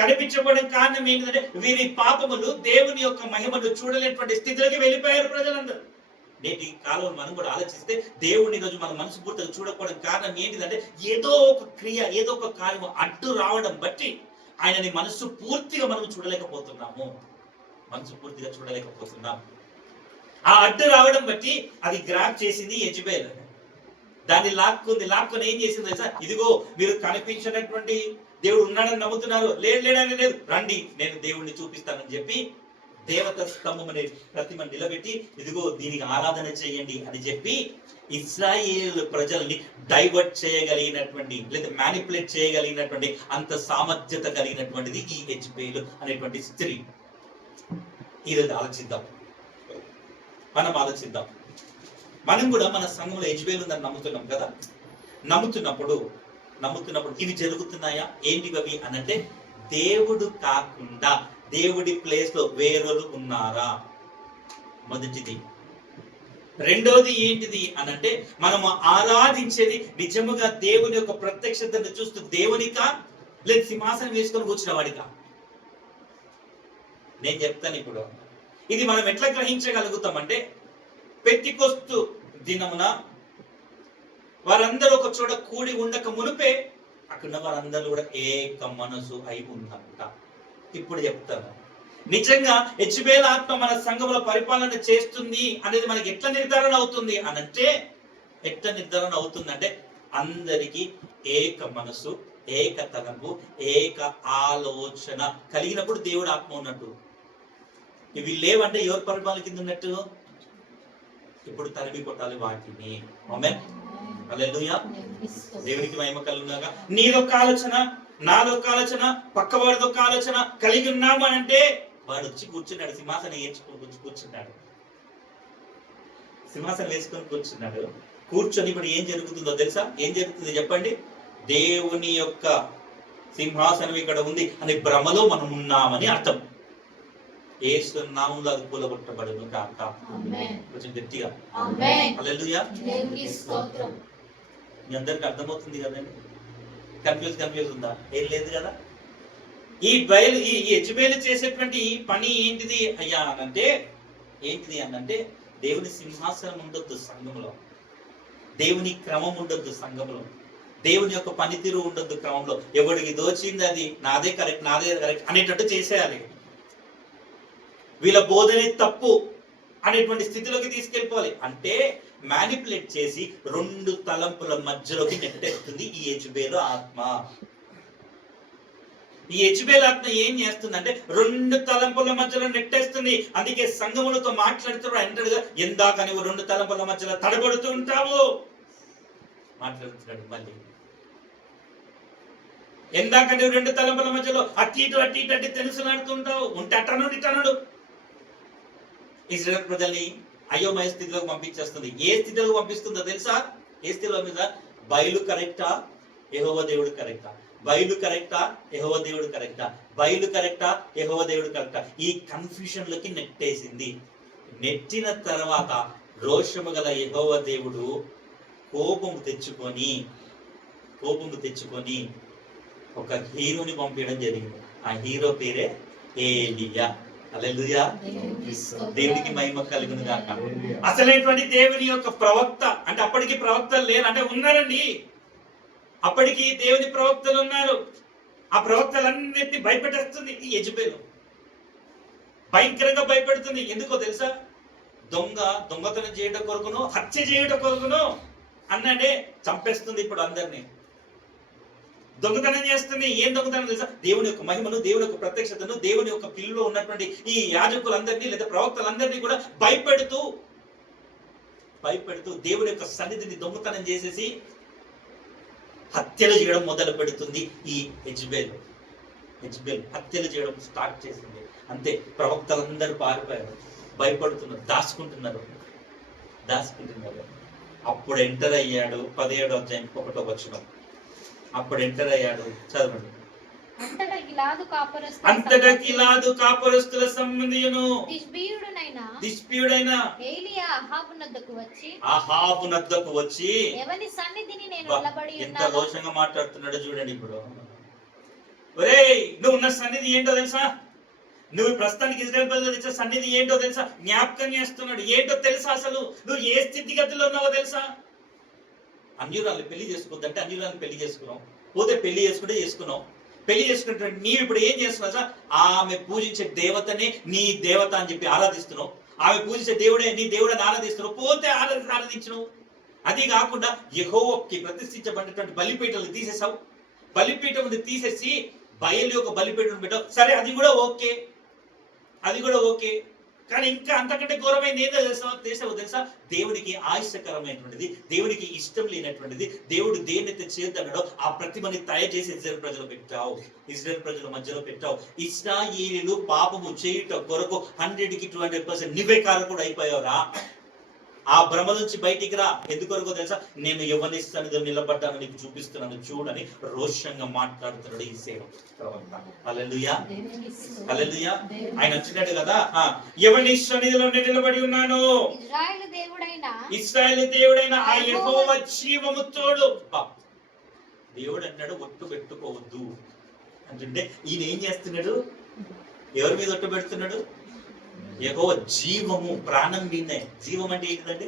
కనిపించబడిన కారణం ఏంటంటే వీరి పాపములు దేవుని యొక్క మహిమను చూడలేనటువంటి స్థితిలోకి వెళ్ళిపోయారు ప్రజలందరూ. నేటి కాలంలో మనం కూడా ఆలోచిస్తే దేవుని రోజు మన మనసు పూర్తిగా చూడకపోవడం కారణం ఏంటిదంటే ఏదో ఒక క్రియ, ఏదో ఒక కార్యం అడ్డు రావడం బట్టి ఆయనని మనసు పూర్తిగా మనం చూడలేకపోతున్నాము. ఆ అడ్డు రావడం బట్టి అది గ్రాప్ చేసింది యెజబెల్. దాన్ని లాక్కొని ఏం చేసింది తెలుసా? ఇదిగో మీరు కనిపించినటువంటి దేవుడు ఉన్నాడని నమ్ముతున్నారు, లేడని లేదు, రండి నేను దేవుణ్ణి చూపిస్తానని చెప్పి దేవత స్తంభం అనే ప్రతిమ నిలబెట్టి ఇదిగో దీనికి ఆరాధన చేయండి అని చెప్పి ఇశ్రాయేల్ ప్రజల్ని డైవర్ట్ చేయగలిగినటువంటి లేదా మ్యానిపులేట్ చేయగలిగినటువంటి అంత సామర్థ్యత కలిగినటువంటిది ఈ యెజబెల్ అనేటువంటి స్త్రీ. ఈరోజు ఆలోచిద్దాం, మనం కూడా మన సంఘంలో యెజబెల్ ఉందని నమ్ముతున్నాం కదా. నమ్ముతున్నప్పుడు ఇవి జరుగుతున్నాయా? ఏంటివి అవి అనంటే దేవుడు కాకుండా దేవుడి ప్లేస్ లో వేరొకరు ఉన్నారా? మొదటిది. రెండోది ఏంటిది అనంటే మనము ఆరాధించేది నిజముగా దేవుని యొక్క ప్రత్యక్షతను చూస్తూ దేవునికా లేదా సింహాసనం వేసుకొని కూర్చున్న వాడికా? నేను చెప్తాను ఇప్పుడు. ఇది మనం ఎట్లా గ్రహించగలుగుతామంటే పెంతెకొస్తు దినమున వారందరూ ఒక చోట కూడి ఉండక మునిపే అక్కడ వారందరూ కూడా ఏక మనసు అయి ఉన్నారట. ఇప్పుడు చెప్తాను, నిజంగా యెజబెల్ ఆత్మ మన సంఘంలో పరిపాలన చేస్తుంది అనేది మనకి ఎట్లా నిర్ధారణ అవుతుందంటే అందరికీ ఏక మనసు, ఏక తలంపు, ఏక ఆలోచన కలిగినప్పుడు దేవుడు ఆత్మ ఉన్నట్టు. ఇవి లేవంటే ఎవరి పరిపాలన కింద ఉన్నట్టు? ఇప్పుడు తరిమి కొట్టాలి వాటిని. ఆమేన్, హల్లెలూయా. దేవునికి మహిమ కలుగుగాక. నీదొక ఆలోచన, నాదొక ఆలోచన, పక్కవాడిదొక ఆలోచన కలిగి ఉన్నాము అని అంటే వాడు వచ్చి కూర్చున్నాడు, సింహాసనం వేసుకొని కూర్చున్నాడు. కూర్చొని ఇప్పుడు ఏం జరుగుతుందో తెలుసా? ఏం జరుగుతుంది చెప్పండి? దేవుని యొక్క సింహాసనం ఇక్కడ ఉంది అనే భ్రమలో మనం ఉన్నామని అర్థం. యేసు నామములో అది కూలగొట్టబడును కాక. కొంచెం గట్టిగా హల్లెలూయా. మీ అందరికి అర్థమవుతుంది కదండి? కన్ఫ్యూజ్ ఉందా? ఏం లేదు కదా. ఈ యెజబెల్ చేసేటువంటి పని ఏంటిది అయ్యా అనంటే దేవుని సింహాసనం ఉండొద్దు సంఘంలో, దేవుని క్రమం ఉండొద్దు సంఘంలో, దేవుని యొక్క పనితీరు ఉండొద్దు క్రమంలో. ఎవడికి దోచింది అది నాదే కరెక్ట్ అనేటట్టు చేసేయాలి. వీళ్ళ బోధనే తప్పు అనేటువంటి స్థితిలోకి తీసుకెళ్ళిపోవాలి. అంటే మ్యానిపులేట్ చేసి రెండు తలంపుల మధ్యలోకి నెట్టేస్తుంది ఈ యెజబెల్ ఆత్మ. ఈ యెజబెల్ ఆత్మ ఏం చేస్తుందంటే రెండు తలంపుల మధ్యలో నెట్టేస్తుంది. అందుకే సంఘములతో మాట్లాడుతూ అంటాడుగా, ఎందాక నువ్వు రెండు తలంపుల మధ్యలో తడబడుతూ ఉంటావు మాట్లాడుతున్నాడు. మళ్ళీ ఎందాక నువ్వు రెండు తలంపుల మధ్యలో అట్టి ఇటు తెలుసులాడుతుంటావు. ఉంటే అట్టనుడు ఇట్టనుడు. ఇజ్రాయెల్ ప్రజల్ని అయోమయ స్థితిలోకి పంపించేస్తుంది. ఏ స్థితిలోకి పంపిస్తుందో తెలుసా? ఏ స్థితిలో మీద బయలు కరెక్టా, యెహోవా దేవుడు కరెక్టా, బయలు కరెక్టా, యెహోవా దేవుడు కరెక్టా, బయలు కరెక్టా, యెహోవా దేవుడు కరెక్టా, ఈ కన్ఫ్యూషన్ లోకి నెట్టేసింది. నెట్టిన తర్వాత రోషము గల యెహోవా దేవుడు కోపము తెచ్చుకొని ఒక హీరోని పంపించడం జరిగింది. ఆ హీరో పేరే ఏలియా. హల్లెలూయా, దేవునికి మహిమ కలుగును గాక. అసలైనటువంటి దేవుని యొక్క ప్రవక్త అంటే అప్పటికి ప్రవక్తలు లేరు, అంటే ఉన్నారండి, అప్పటికి దేవుని ప్రవక్తలు ఉన్నారు. ఆ ప్రవక్తలన్నిటిని భయపెట్టేస్తుంది ఈ యెజబెలు, భయంకరంగా భయపెడుతుంది. ఎందుకో తెలుసా? దొంగతనం చేయడం కొరకును, హత్య చేయడం కొరకును అన్నాడే చంపేస్తుంది ఇప్పుడు అందరినీ. దొంగతనం చేస్తుంది. ఏం దొంగతనం తెలుసా? దేవుని యొక్క మహిమను, దేవుని యొక్క ప్రత్యక్షతను, దేవుని యొక్క పిల్లలో ఉన్నటువంటి ఈ యాజకులందరినీ లేదా ప్రవక్తలందరినీ కూడా భయపెడుతూ దేవుని యొక్క సన్నిధిని దొంగతనం చేసేసి హత్యలు చేయడం మొదలు పెడుతుంది. ఈ యెజబెల్ హత్యలు చేయడం స్టార్ట్ చేసింది. అంతే, ప్రవక్తలందరూ పారిపోయారు, భయపడుతున్నారు, దాచుకుంటున్నారు. అప్పుడు ఎంటర్ అయ్యాడు 17వ అధ్యాయం 1వ వచనం. అప్పుడు ఎంటర్ అయ్యాడు, చదవండి. అంతటా గిలాదు కాపురస్తుల సంబంధియును తిష్బీయుడైన ఏలియా అహాబు నద్దకు వచ్చి ఎవని సన్నిధిని నేను నిలబడి ఉన్నానో. ఎంత రోషంగా మాట్లాడుతున్నాడో చూడండి. ఇప్పుడు ఒరేయ్, నువ్వు ఉన్న సన్నిధి ఏంటో తెలుసా? నువ్వు ప్రస్తుతానికి ఇజ్రాయెల్ ప్రజలు ఇచ్చే సన్నిధి ఏంటో తెలుసా? జ్ఞాపకం చేస్తున్నాడు. ఏంటో తెలుసా? అసలు నువ్వు ఏ స్థితిగతిలో ఉన్నావో తెలుసా? అన్యురాలు పెళ్లి చేసుకోవద్దంటే అన్యురాలు పెళ్లి చేసుకున్నావు, పోతే పెళ్లి చేసుకున్నావు. పెళ్లి చేసుకున్నటువంటి నీవు ఇప్పుడు ఏం చేస్తున్నావు సార్? ఆమె పూజించే దేవతనే నీ దేవత అని చెప్పి ఆరాధిస్తున్నావు. ఆమె పూజించే దేవుడే నీ దేవుడని ఆరాధిస్తున్నావు. పోతే ఆరాధించినావు. అది కాకుండా యెహోవాకి ప్రతిష్ఠించబడినటువంటి బలిపీఠలు తీసేసావు. బలిపీఠం తీసేసి బయలు యొక్క బలిపీఠం పెట్టావు. సరే, అది కూడా ఓకే. కానీ ఇంకా అంతకంటే ఘోరమైంది ఏదో చేసావు తెలుసా? దేవునికి ఆయుష్కరమైనటువంటిది, దేవునికి ఇష్టం లేనటువంటిది, దేవుడు దేన్నైతే చేద్దన్నాడో ఆ ప్రతిమని తయారు చేసి ఇజ్రాయెల్ ప్రజల మధ్యలో పెట్టావు. ఇశ్రాయేలీయులు పాపము చేయుట కొరకు 100కి 200% నువ్వే కారకుడు అయిపోయావురా. ఆ భ్రమ నుంచి బయటికి రా. ఎందుకొరకు తెలుసా? నేను ఎవరిని నిలబడ్డాను నీకు చూపిస్తున్నాను చూడని రోషంగా మాట్లాడుతున్నాడు ఈ సేవకుడు. హల్లెలూయా. ఆయన వచ్చినట్టు కదా, ఎవరిని సన్నిధిలో నిలబడి ఉన్నాను, ఇశ్రాయేలు దేవుడైన ఆ యెహోవా జీవము తోడు. దేవుడు అంటాడు ఒట్టు పెట్టుకోవద్దు అంటే ఈయన ఏం చేస్తున్నాడు? ఎవరి మీద ఒట్టు పెడుతున్నాడు? యెహోవా జీవము, ప్రాణం మీదే. జీవం అంటే ఏంటిదండి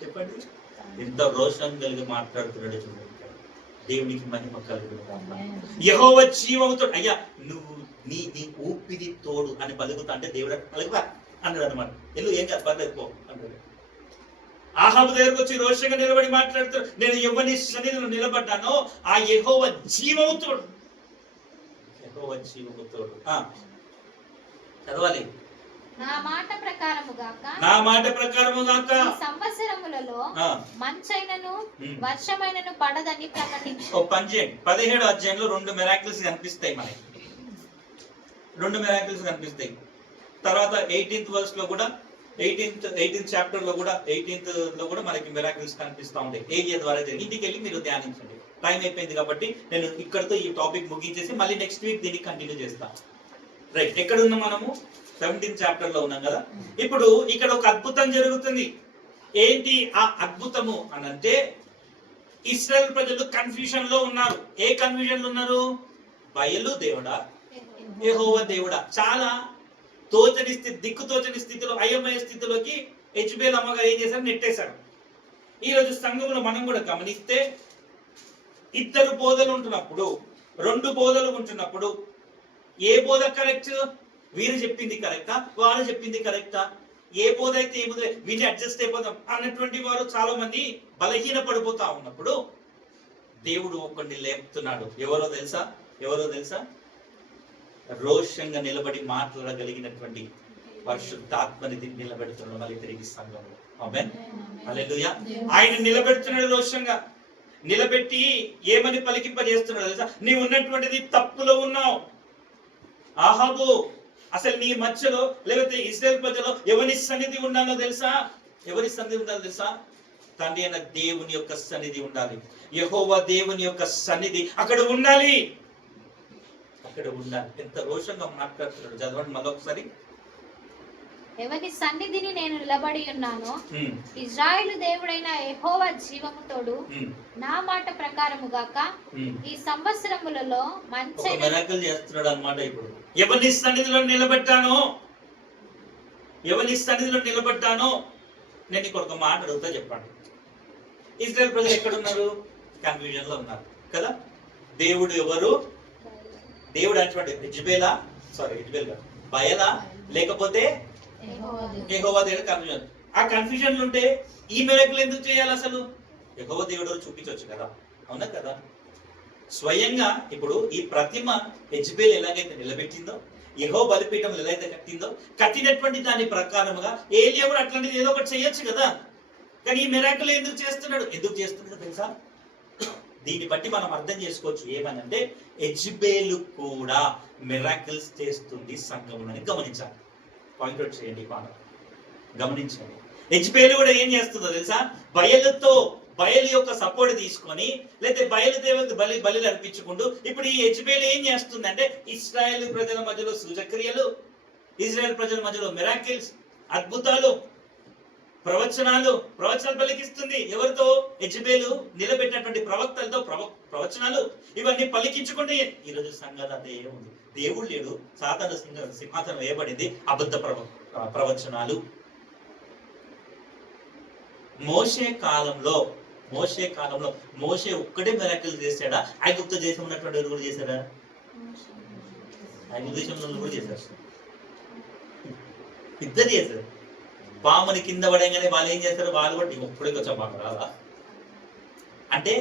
చెప్పండి? ఎంత రోషం కలిగి మాట్లాడుతున్నాడు చూడండి. దేవునికి మహిమ కలుగును. యెహోవా జీవముతో, అయ్యా నువ్వు నీ ఊపిరి తోడు అని పలుకుతా అంటే దేవుడు పలుకుతా అన్నాడు అనమాట. ఎల్లు ఏం కాదు, పర్లేదు పో అన్నాడు. ఆహాబు దగ్గరకు వచ్చి రోషంగా నిలబడి మాట్లాడుతాడు. నేను ఎవరిని సన్నిధిలో నిలబడ్డానో ఆ యెహోవా జీవము తోడు. చదవాలి. నా మాట ప్రకారము గాక సంవత్సరములలో మంచైనను వర్షమైనను పడదని ప్రకటించు. 17వ అధ్యాయంలో 2 మిరాకిల్స్ కనిపిస్తాయి మనకి. 2 మిరాకిల్స్ కనిపిస్తాయి. తర్వాత 18th వర్స్ లో కూడా 18th చాప్టర్ లో కూడా 18th లో కూడా మనకి మిరాకిల్స్ కనిపిస్తా ఉంటాయి. ఏలియా ద్వారా ఇంటికి వెళ్ళి మీరు ధ్యానించండి. టైం అయిపోయింది కాబట్టి నేను ఇక్కడతో ఈ టాపిక్ ముగించేసి మళ్ళీ నెక్స్ట్ వీక్ దీన్ని కంటిన్యూ చేస్తాను. రైట్, ఎక్కడ ఉన్నాం మనము? 17th చాప్టర్ లో ఉన్నాం కదా. ఇప్పుడు ఇక్కడ ఒక అద్భుతం జరుగుతుంది. ఏంటి ఆ అద్భుతము అనంటే, ఇశ్రాయేల్ ప్రజలు కన్ఫ్యూషన్ లో ఉన్నారు. ఏ కన్ఫ్యూజన్ లో ఉన్నారు? బయలు దేవుడా, యెహోవా దేవుడా? చాలా దిక్కుతోచని స్థితిలో, అయోమయ స్థితిలోకి యెజబెల్ అమ్మగారు ఏం చేశారు? నెట్టేశారు. ఈ రోజు సంఘంలో మనం కూడా గమనిస్తే 2 బోధలు ఉంటున్నప్పుడు, 2 బోధలు ఉంటున్నప్పుడు ఏ బోధ కరెక్ట్? వీరు చెప్పింది కరెక్టా, వారు చెప్పింది కరెక్టా? ఏ బోధ అయితే ఏముంది వీటిని అడ్జస్ట్ అయిపోతాం అన్నటువంటి వారు చాలా మంది బలహీన పడిపోతా ఉన్నప్పుడు దేవుడు ఒకరిని లేపుతున్నాడు. ఎవరో తెలుసా? ఎవరో తెలుసా? రోషంగా నిలబడి మాట్లాడగలిగినటువంటి పరిశుద్ధాత్మని నిలబెడుతున్నాడు మళ్ళీ తిరిగి సంఘంలో. ఆమేన్, హల్లెలూయా. ఆయన నిలబెడుతున్నాడు రోషంగా. నిలబెట్టి ఏమని పలికింపజేస్తున్నాడు తెలుసా? నీవు ఉన్నటువంటిది తప్పులో ఉన్నావు. ఆహాబు, అసలు నీ మధ్యలో లేకపోతే ఇశ్రాయేలు ప్రజలో ఎవరి సన్నిధి ఉండాలో తెలుసా? ఎవరి సన్నిధి ఉండాలో తెలుసా? తండ్రి అయిన దేవుని యొక్క సన్నిధి ఉండాలి. యెహోవా దేవుని యొక్క సన్నిధి అక్కడ ఉండాలి. అక్కడ ఉండాలి. ఎంత రోషంగా మాట్లాడుతున్నాడు. చదవండి మళ్ళొకసారి. ఎవరి సన్నిధిని నేను నిలబడి ఉన్నానో, ఇజ్రాయేలు దేవుడైన యెహోవా జీవము తోడు, నా మాట ప్రకారము గాక ఈ సంవత్సరములలో మంచి మిరాకిల్ చేస్తున్నాడు అన్నమాట. ఇప్పుడు ఎవరి సన్నిధిలో నిలబెట్టానో, ఎవరి సన్నిధిలో నిలబెట్టానో నేను ఇక్కడ ఒక మాట అడుగుతా, చెప్పండి. ఇజ్రాయెల్ ప్రజలు ఎక్కడున్నారు? కన్ఫ్యూజన్ లో ఉన్నారు కదా. దేవుడు ఎవరు? దేవుడు అటువంటి ఇజ్బేలా, బయలా, లేకపోతే యెహోవా దేవుడు. కన్ఫ్యూజన్. ఆ కన్ఫ్యూజన్ ఉంటే ఈ మిరకిల్ ఎందుకు చేయాలి? అసలు యెహోవా దేవుడు చూపించవచ్చు కదా, అవునా కదా? స్వయంగా ఇప్పుడు ఈ ప్రతిమ యెజ్బేల్ ఎలాగైతే నిలబెట్టిందో, యెహోవా బలిపీఠం ఎలాగైతే కట్టిందో, కట్టినటువంటి దాని ప్రకారముగా ఏలియా కూడా అట్లాంటిది ఏదో ఒకటి చేయొచ్చు కదా. కానీ ఈ మిరాకిల్ ఎందుకు చేస్తున్నాడు? ఎందుకు చేస్తున్నాడో తెలుసా? దీన్ని బట్టి మనం అర్థం చేసుకోవచ్చు ఏమనంటే, యెజ్బేలు కూడా మిరాకిల్స్ చేస్తుంది సంఘములని గమనించాలి. పాయింట్ అవుట్ చేయండి, గమనించండి. యెజ్బేలు కూడా ఏం చేస్తుందో తెలుసా? బయలు యొక్క సపోర్ట్ తీసుకొని, లేకపోతే బయలు దేవుడికి బలి అర్పించుకుంటూ, ఇప్పుడు ఈ యెజ్బేలు ఏం చేస్తుందంటే ఇశ్రాయేలు ప్రజల మధ్యలో సూచక్రియలు, ఇజ్రాయెల్ ప్రజల మధ్యలో మిరాకిల్స్, అద్భుతాలు, ప్రవచనాలు పలికిస్తుంది. ఎవరితో? యెజ్బేలు నిలబెట్టినటువంటి ప్రవక్తలతో ప్రవచనాలు ఇవన్నీ పలికించుకుంటే ఈరోజు సంఘాలు అదే ఉంది. దేవుడు లేడు, సాతాను సింహాసనం వేయబడింది, అబద్ధ ప్రవచనాలు. మోషే కాలంలో మోషే ఒక్కడే మిరాకిల్ చేశాడా? ఐగుప్తు దేశం ఉన్నటువంటి కూడా చేశాడా? ఐగుప్తు దేశంలో కూడా చేశారు. ఇద్దరు చేశారు. పాముని కింద పడగానే వాళ్ళు ఏం చేస్తారు? వాళ్ళు కూడా ఒక్కడే వచ్చా మాకు రాదా అంటే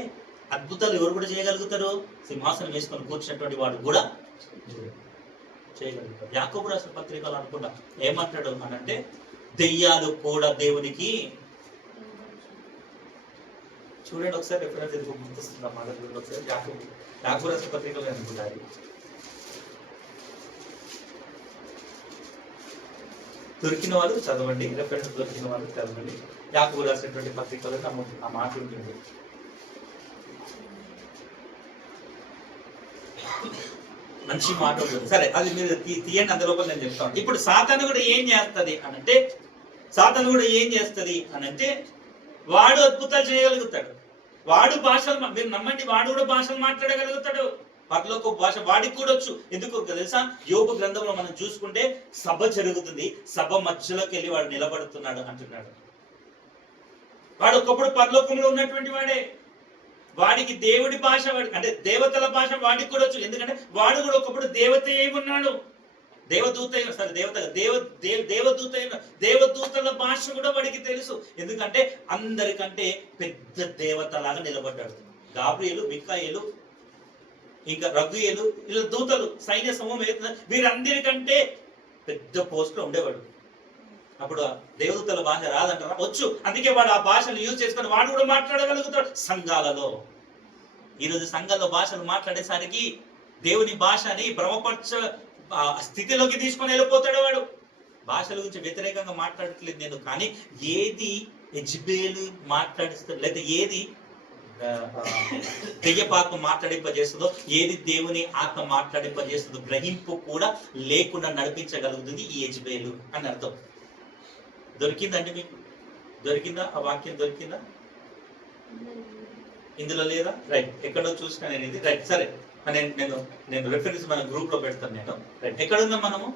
అద్భుతాలు ఎవరు కూడా చేయగలుగుతారు? సింహాసనం వేసుకొని కూర్చున్నటువంటి వాడు కూడా చేయగలుగుతారు. యాకోబు రాసిన పత్రికలు అనుకుంటా ఏమంటాడు అనంటే, దెయ్యాలు కూడా దేవునికి, చూడండి ఒకసారి ఎప్పుడైతే గుర్తొస్తుందా మాట, ఒకసారి యాకోబు రాసిన పత్రికలు అనుకుంటారు. దొరికిన వాళ్ళు చదవండి, రెఫరెన్స్ దొరికిన వాళ్ళు చదవండి. యాకోబు రాసినటువంటి పత్రికలో ఆ మాట ఉంటుంది. మంచి మాట ఉంటుంది. సరే, అది మీరు తీయండి, అందులోపల నేను చెప్తాను. ఇప్పుడు సాతాను కూడా ఏం చేస్తుంది అనంటే వాడు అద్భుతాలు చేయగలుగుతాడు. వాడు భాషలు, మీరు నమ్మండి, వాడు కూడా భాషలు మాట్లాడగలుగుతాడు. పరలోక భాష వాడికి కూడా వచ్చు. ఎందుకు తెలుసా? యోబు గ్రంథంలో మనం చూసుకుంటే సభ జరుగుతుంది, సభ మధ్యలోకి వెళ్ళి వాడు నిలబడుతున్నాడు అంటున్నాడు. వాడు ఒకప్పుడు పరలోకంలో ఉన్నటువంటి వాడే. వాడికి దేవుడి భాష, అంటే దేవతల భాష వాడికి కూడా వచ్చు. ఎందుకంటే వాడు కూడా ఒకప్పుడు దేవత అయి ఉన్నాడు. దేవదూతల భాష కూడా వాడికి తెలుసు. ఎందుకంటే అందరికంటే పెద్ద దేవత లాగా నిలబడ్డాడు. గాబ్రియేలు, మిఖాయేలు, ఇంకా రఘుయేలు, ఇలా దూతలు, సైన్య సమూహం, వీరందరికంటే పెద్ద పోస్ట్ లో ఉండేవాడు. అప్పుడు దేవదూతల భాష రాదంటారా? వచ్చు. అందుకే వాడు ఆ భాషను యూజ్ చేసుకొని వాడు కూడా మాట్లాడగలుగుతాడు సంఘాలలో. ఈరోజు సంఘాల్లో భాషలు మాట్లాడేసరికి దేవుని భాషని భ్రమపరచ స్థితిలోకి తీసుకొని వెళ్ళిపోతాడు వాడు. భాషల గురించి వ్యతిరేకంగా మాట్లాడట్లేదు నేను, కానీ ఏది యెజ్బేలు మాట్లాడిస్తాడు, లేదా ఏది దెయ్యపాత్మ మాట్లాడింపజేస్తుందో, ఏది దేవుని ఆత్మ మాట్లాడింపజేస్తుందో గ్రహింపు కూడా లేకుండా నడిపించగలుగుతుంది ఈ యెజ్బేలు అని అర్థం. దొరికిందండి మీకు? దొరికిందా? ఆ వాక్యం దొరికిందా? ఇందులో లేదా? రైట్, ఎక్కడో చూసినా నేను ఇది. రైట్, సరే, నేను రెఫరెన్స్ మన గ్రూప్ లో పెడతాను నేను. రైట్, ఎక్కడున్నాం మనము?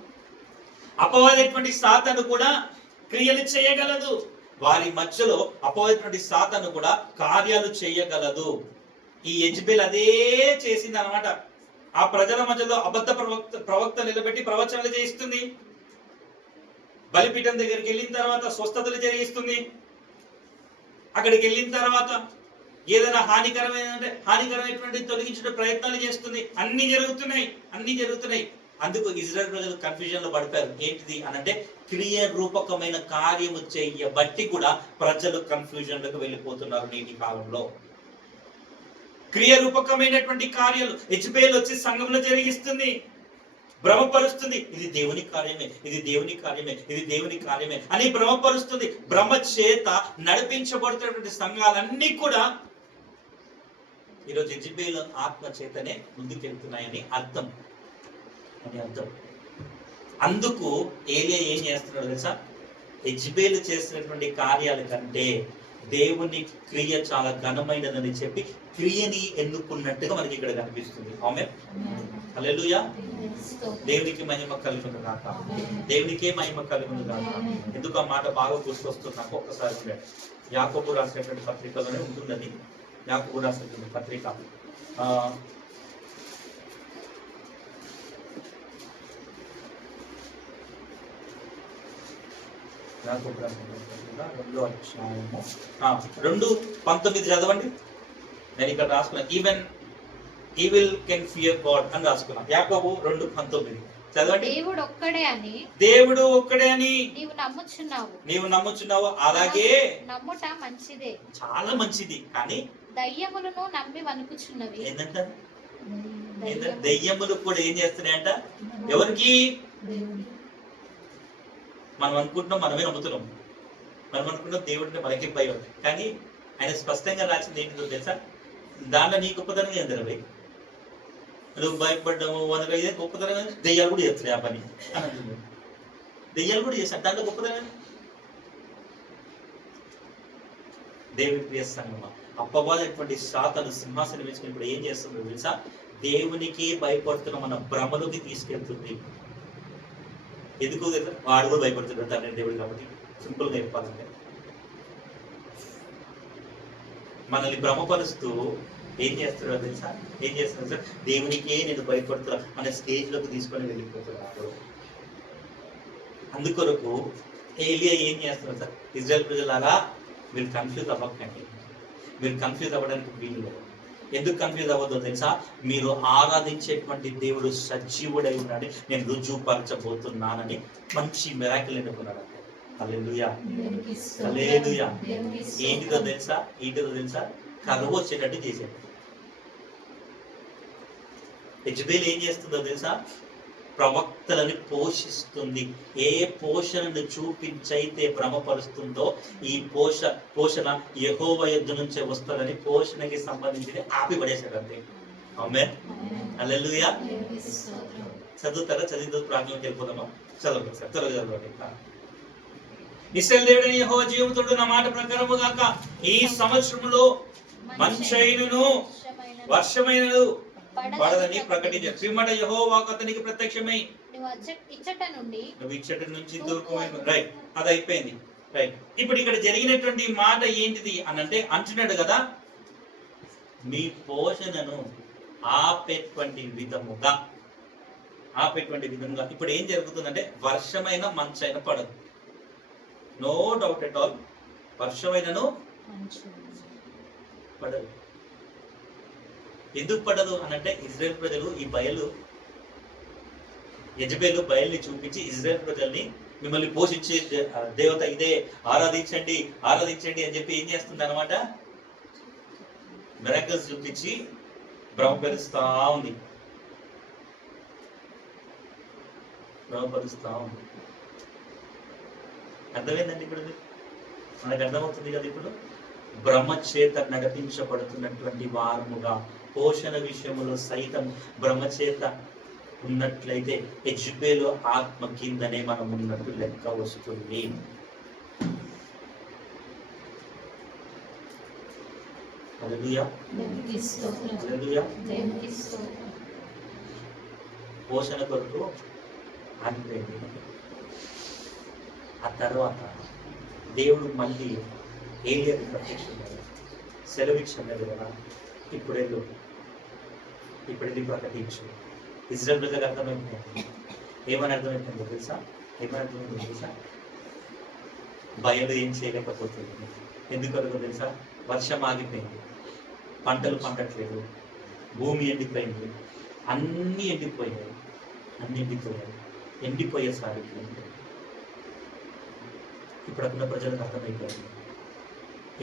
అపవాదైనటువంటి సాతాను కూడా క్రియలు చేయగలదు. వారి మధ్యలో అపవాదైనటువంటి సాతాను కూడా కార్యాలు చేయగలదు. ఈ యెజ్బేల్ అదే చేసింది అనమాట. ఆ ప్రజల మధ్యలో అబద్ధ ప్రవక్త నిలబెట్టి ప్రవచనాలు చేయిస్తుంది. బలిపీఠం దగ్గరికి వెళ్ళిన తర్వాత స్వస్థతలు జరిగిస్తుంది. అక్కడికి వెళ్ళిన తర్వాత ఏదైనా హానికరమైనటువంటి తొలగించే ప్రయత్నాలు చేస్తుంది. అన్ని జరుగుతున్నాయి. అందుకు ఇజ్రాయెల్ ప్రజలు కన్ఫ్యూజన్ లో పడిపోయారు. ఏంటిది అనంటే క్రియ రూపకమైన కార్యము చేయబట్టి కూడా ప్రజలు కన్ఫ్యూజన్ లకు వెళ్ళిపోతున్నారు. నేటి కాలంలో క్రియ రూపకమైనటువంటి కార్యాలు యెజబెల్ వచ్చి సంఘంలో జరిగిస్తుంది, భ్రమపరుస్తుంది. ఇది దేవుని కార్యమే అని భ్రమపరుస్తుంది. భ్రమ చేత నడిపించబడుతున్నటువంటి సంఘాలన్నీ కూడా ఈరోజు యెజబెల్ ఆత్మ చేతనే ముందుకెళ్తున్నాయని అర్థం. అందుకు ఏలియా ఏం చేస్తున్నాడు తెలుసా? యెజబెల్ చేసినటువంటి కార్యాల కంటే దేవుని క్రియ చాలా ఘనమైనదని చెప్పి క్రియని ఎన్నుకున్నట్టుగా మనకి ఇక్కడ కనిపిస్తుంది. ఆమేన్, హల్లెలూయా. దేవునికి మహిమ కలుగును గాక. దేవునికే మహిమ కలుగును గాక. ఎందుకు ఆ మాట బాగా గుర్తొస్తుంది నాకు. ఒక్కసారి చూడండి, యాకోబు రాసినటువంటి పత్రికలోనే ఉంటుందని. యాకోబు రాసినటువంటి పత్రిక యాకోబు రాసినటువంటి పత్రిక 2వ అధ్యాయము 2:19 చదవండి. నేను ఇక్కడ రాసుకున్నా. Even evil can fear God అని రాసుకున్నా. యాకోబు 2:19 చదవండి. దేవుడు ఒక్కడే అని నీవు నమ్ముచున్నావు. అలాగే నమ్ముట మంచిదే, చాలా మంచిది. కానీ దయ్యములను నమ్మి వణుకుచున్నవి. ఏంటంట? దయ్యములు కూడా ఏం చేస్తున్నాయంట? ఎవరికి? మనం అనుకుంటున్నాం, మనమే నమ్ముతున్నాం. మనం అనుకుంటున్నాం దేవుడిని మనకి భయం. కానీ ఆయన స్పష్టంగా రాసింది ఏంటిదో తెలుసా? దాంట్లో నీ గొప్పతనం ఏంటో భయ్, నువ్వు భయపడ్డాము వనక ఇదే గొప్పతనం. దెయ్యాలు కూడా చేస్తున్నాయి ఆ పని అని అంటుంది. దెయ్యాలు కూడా చేస్తాను, దాంట్లో గొప్పతనం. దేవుని ప్రియ సంగమా, అప్పవాదటువంటి సాతాను సింహాసనం వేసుకుని ఇప్పుడు ఏం చేస్తుందో తెలుసా? దేవునికి భయపడుతున్న మన భ్రమలోకి తీసుకెళ్తుంది. ఎందుకు తెలుసా? వాడు కూడా భయపడుతున్నాడు తండ్రి దేవుడు కాబట్టి. సింపుల్ గా చెప్పాలంటే మనల్ని భ్రమపరుస్తూ ఏం చేస్తున్నారో తెలుసా? సార్, దేవునికే నేను భయపడుతున్నా అనే స్టేజ్ లోకి తీసుకొని వెళ్ళిపోతున్నారు. అందుకొరకు ఏలియా ఏం చేస్తున్నారు సార్? ఇజ్రాయెల్ ప్రజలారా, మీరు కన్ఫ్యూజ్ అవ్వకండి. మీరు కన్ఫ్యూజ్ అవ్వడానికి వీలు లేదు. ఎందుకు కన్ఫ్యూజ్ అవ్వద్దో తెలుసా? మీరు ఆరాధించేటువంటి దేవుడు సజీవుడై ఉన్నాడు, నేను రుజువుపరచబోతున్నానని మంచి మిరాకిల్ ఎన్నుకున్నాడు. హల్లెలూయా, హల్లెలూయా. ఏంటిదో తెలుసా? కరువు వచ్చేటట్టు చేసేది. యెజబెల్ ఏం చేస్తుందో తెలుసా? ప్రవక్తలని పోషిస్తుంది. ఏ పోషణను చూపించైతే భ్రమపరుస్తుందో ఈ పోషణ యెహోవా యొద్ద నుంచే వస్తుందని పోషణకి సంబంధించి ఆపిపడేశాడు అంతే. ఆమేన్, హల్లెలూయా. చదువుతారా? చదివిన ప్రార్థనకి వెళ్ళిపోదామా? చదవండి సార్, త్వరగా చదవండి. ఇశ్రాయేలు దేవుడైన యెహోవా జీవముతోడు నా మాట ప్రకారము గాక ఈ సంవత్సరములో మంచైనను వర్షమైనను పడదని ప్రకటించారు. పిమ్మట యెహోవా అతనికి ప్రత్యక్షమై నువ్వు ఇచ్చట నుంచి దూరమైన. రైట్, అది అయిపోయింది. రైట్, ఇప్పుడు ఇక్కడ జరిగినటువంటి మాట ఏంటిది అనంటే అంటున్నాడు కదా, మీ పోషణను ఆపేటువంటి విధముగా. ఇప్పుడు ఏం జరుగుతుందంటే వర్షమైన మంచైన పడదు. నో డౌట్ ఎట్ ఆల్, వర్షమైనను పడదు. ఎందుకు పడదు అనంటే ఇజ్రాయెల్ ప్రజలు ఈ యెజబెల్ బయలుని చూపించి ఇజ్రాయెల్ ప్రజల్ని మిమ్మల్ని పోషించే దేవత ఇదే, ఆరాధించండి అని చెప్పి ఏం చేస్తుంది అనమాట? మిరాకిల్స్ చూపించి భ్రమపరుస్తా ఉంది. అర్థమైందండి? ఇప్పుడు మనకు అర్థమవుతుంది కదా. ఇప్పుడు భ్రమ చేత నడిపించబడుతున్నటువంటి వారముగా పోషణ విషయంలో సైతం భ్రమ చేత ఉన్నట్లయితే యెజబెల్ ఆత్మ కిందనే మనం ఉన్నట్టు లెక్క వస్తుంది. హల్లెలూయా, హల్లెలూయా. పోషణ కొరకు ఆగిపోయింది. ఆ తర్వాత దేవుడు మళ్ళీ ఏలియాకి ప్రత్యక్షమయ్యాడు, సెలవిచ్చన్నాడు కదా, ఇప్పుడు వెళ్ళి ప్రకటించు. ఇజ్రాయెల్ ప్రజలకు అర్థమైపోయింది. ఏమని అర్థమైపోయిందో తెలుసా? బయలు ఏం చేయలేకపోతుంది. ఎందుకు తెలుసా? వర్షం ఆగిపోయింది. పంటలు పండట్లేదు, భూమి ఎండిపోయింది, అన్నీ ఎండిపోయాయి. ఎండిపోయేసరికి ఇప్పుడు అక్కడ ప్రజలకు అర్థమైపోయింది.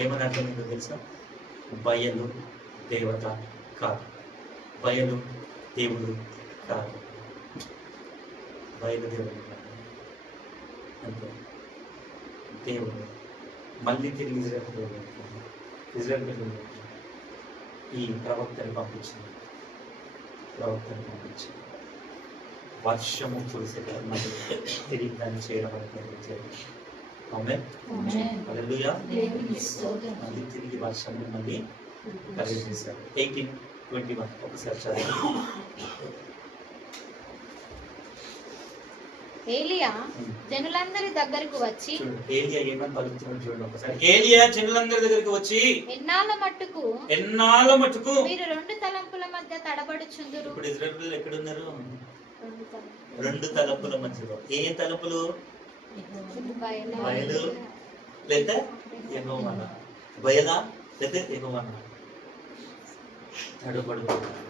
ఏమని అర్థమైందో తెలుసా? బయలు దేవత కాదు, బయలు దేవుడు కాదు, బయలు దేవుడు కాదు. అంతే, దేవుడు మళ్ళీ తిరిగి ఇజ్రాయెల్ ఈ ప్రవక్తని పంపించింది. వర్షము కురిసే మళ్ళీ తిరిగి దాన్ని చేయడం అనేది. ఆమేన్. హల్లెలూయా. మళ్ళీ తిరిగి వర్షాన్ని మళ్ళీ కలిగజేశారు. 18:21 ఒకసారి చదివి. ఏలియా జనులందరి దగ్గరకు వచ్చి, ఏలియా ఏమని పలుకుతున్నాడు చూడండి ఒకసారి. ఏలియా జనులందరి దగ్గరికి వచ్చి, ఎన్నాళ్ళ మట్టుకు మీరు 2 తలంపుల మధ్య తడబడుచుందురు. ఇప్పుడు ఇజ్రాయేలు ఎక్కడున్నారు? 2 తలంపుల మధ్యలో. ఏ తలంపులు? బయలు లేదా యెహోవా? బయలా లేదా యెహోవా? తడబడుతున్నారు.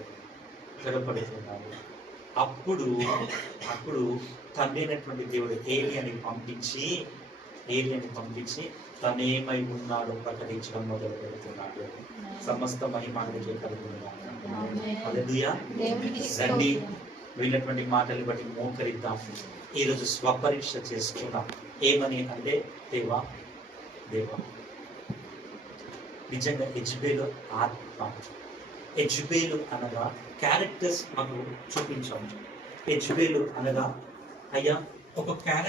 అప్పుడు తండ్రి అయినటువంటి దేవుడు ఏలియాని పంపించి తనేమై ఉన్నాడో ప్రకటించడం మొదలు పెడుతున్నాడు. సమస్త మహిమానికి కలుగుతున్నాడు. హల్లెలూయా. రండి, విన్నటువంటి మాటలు బట్టి మోకరిద్దాం. ఈరోజు స్వపరీక్ష చేసుకున్నాం. ఏమని అంటే, దేవా నిజంగా యెజ్బేలు ఆత్మ, యెజ్బేలు అనగా క్యారెక్టర్స్ మాకు చూపించాము. యెజ్బేలు అనగా అయ్యా ఒక క్యారెక్టర్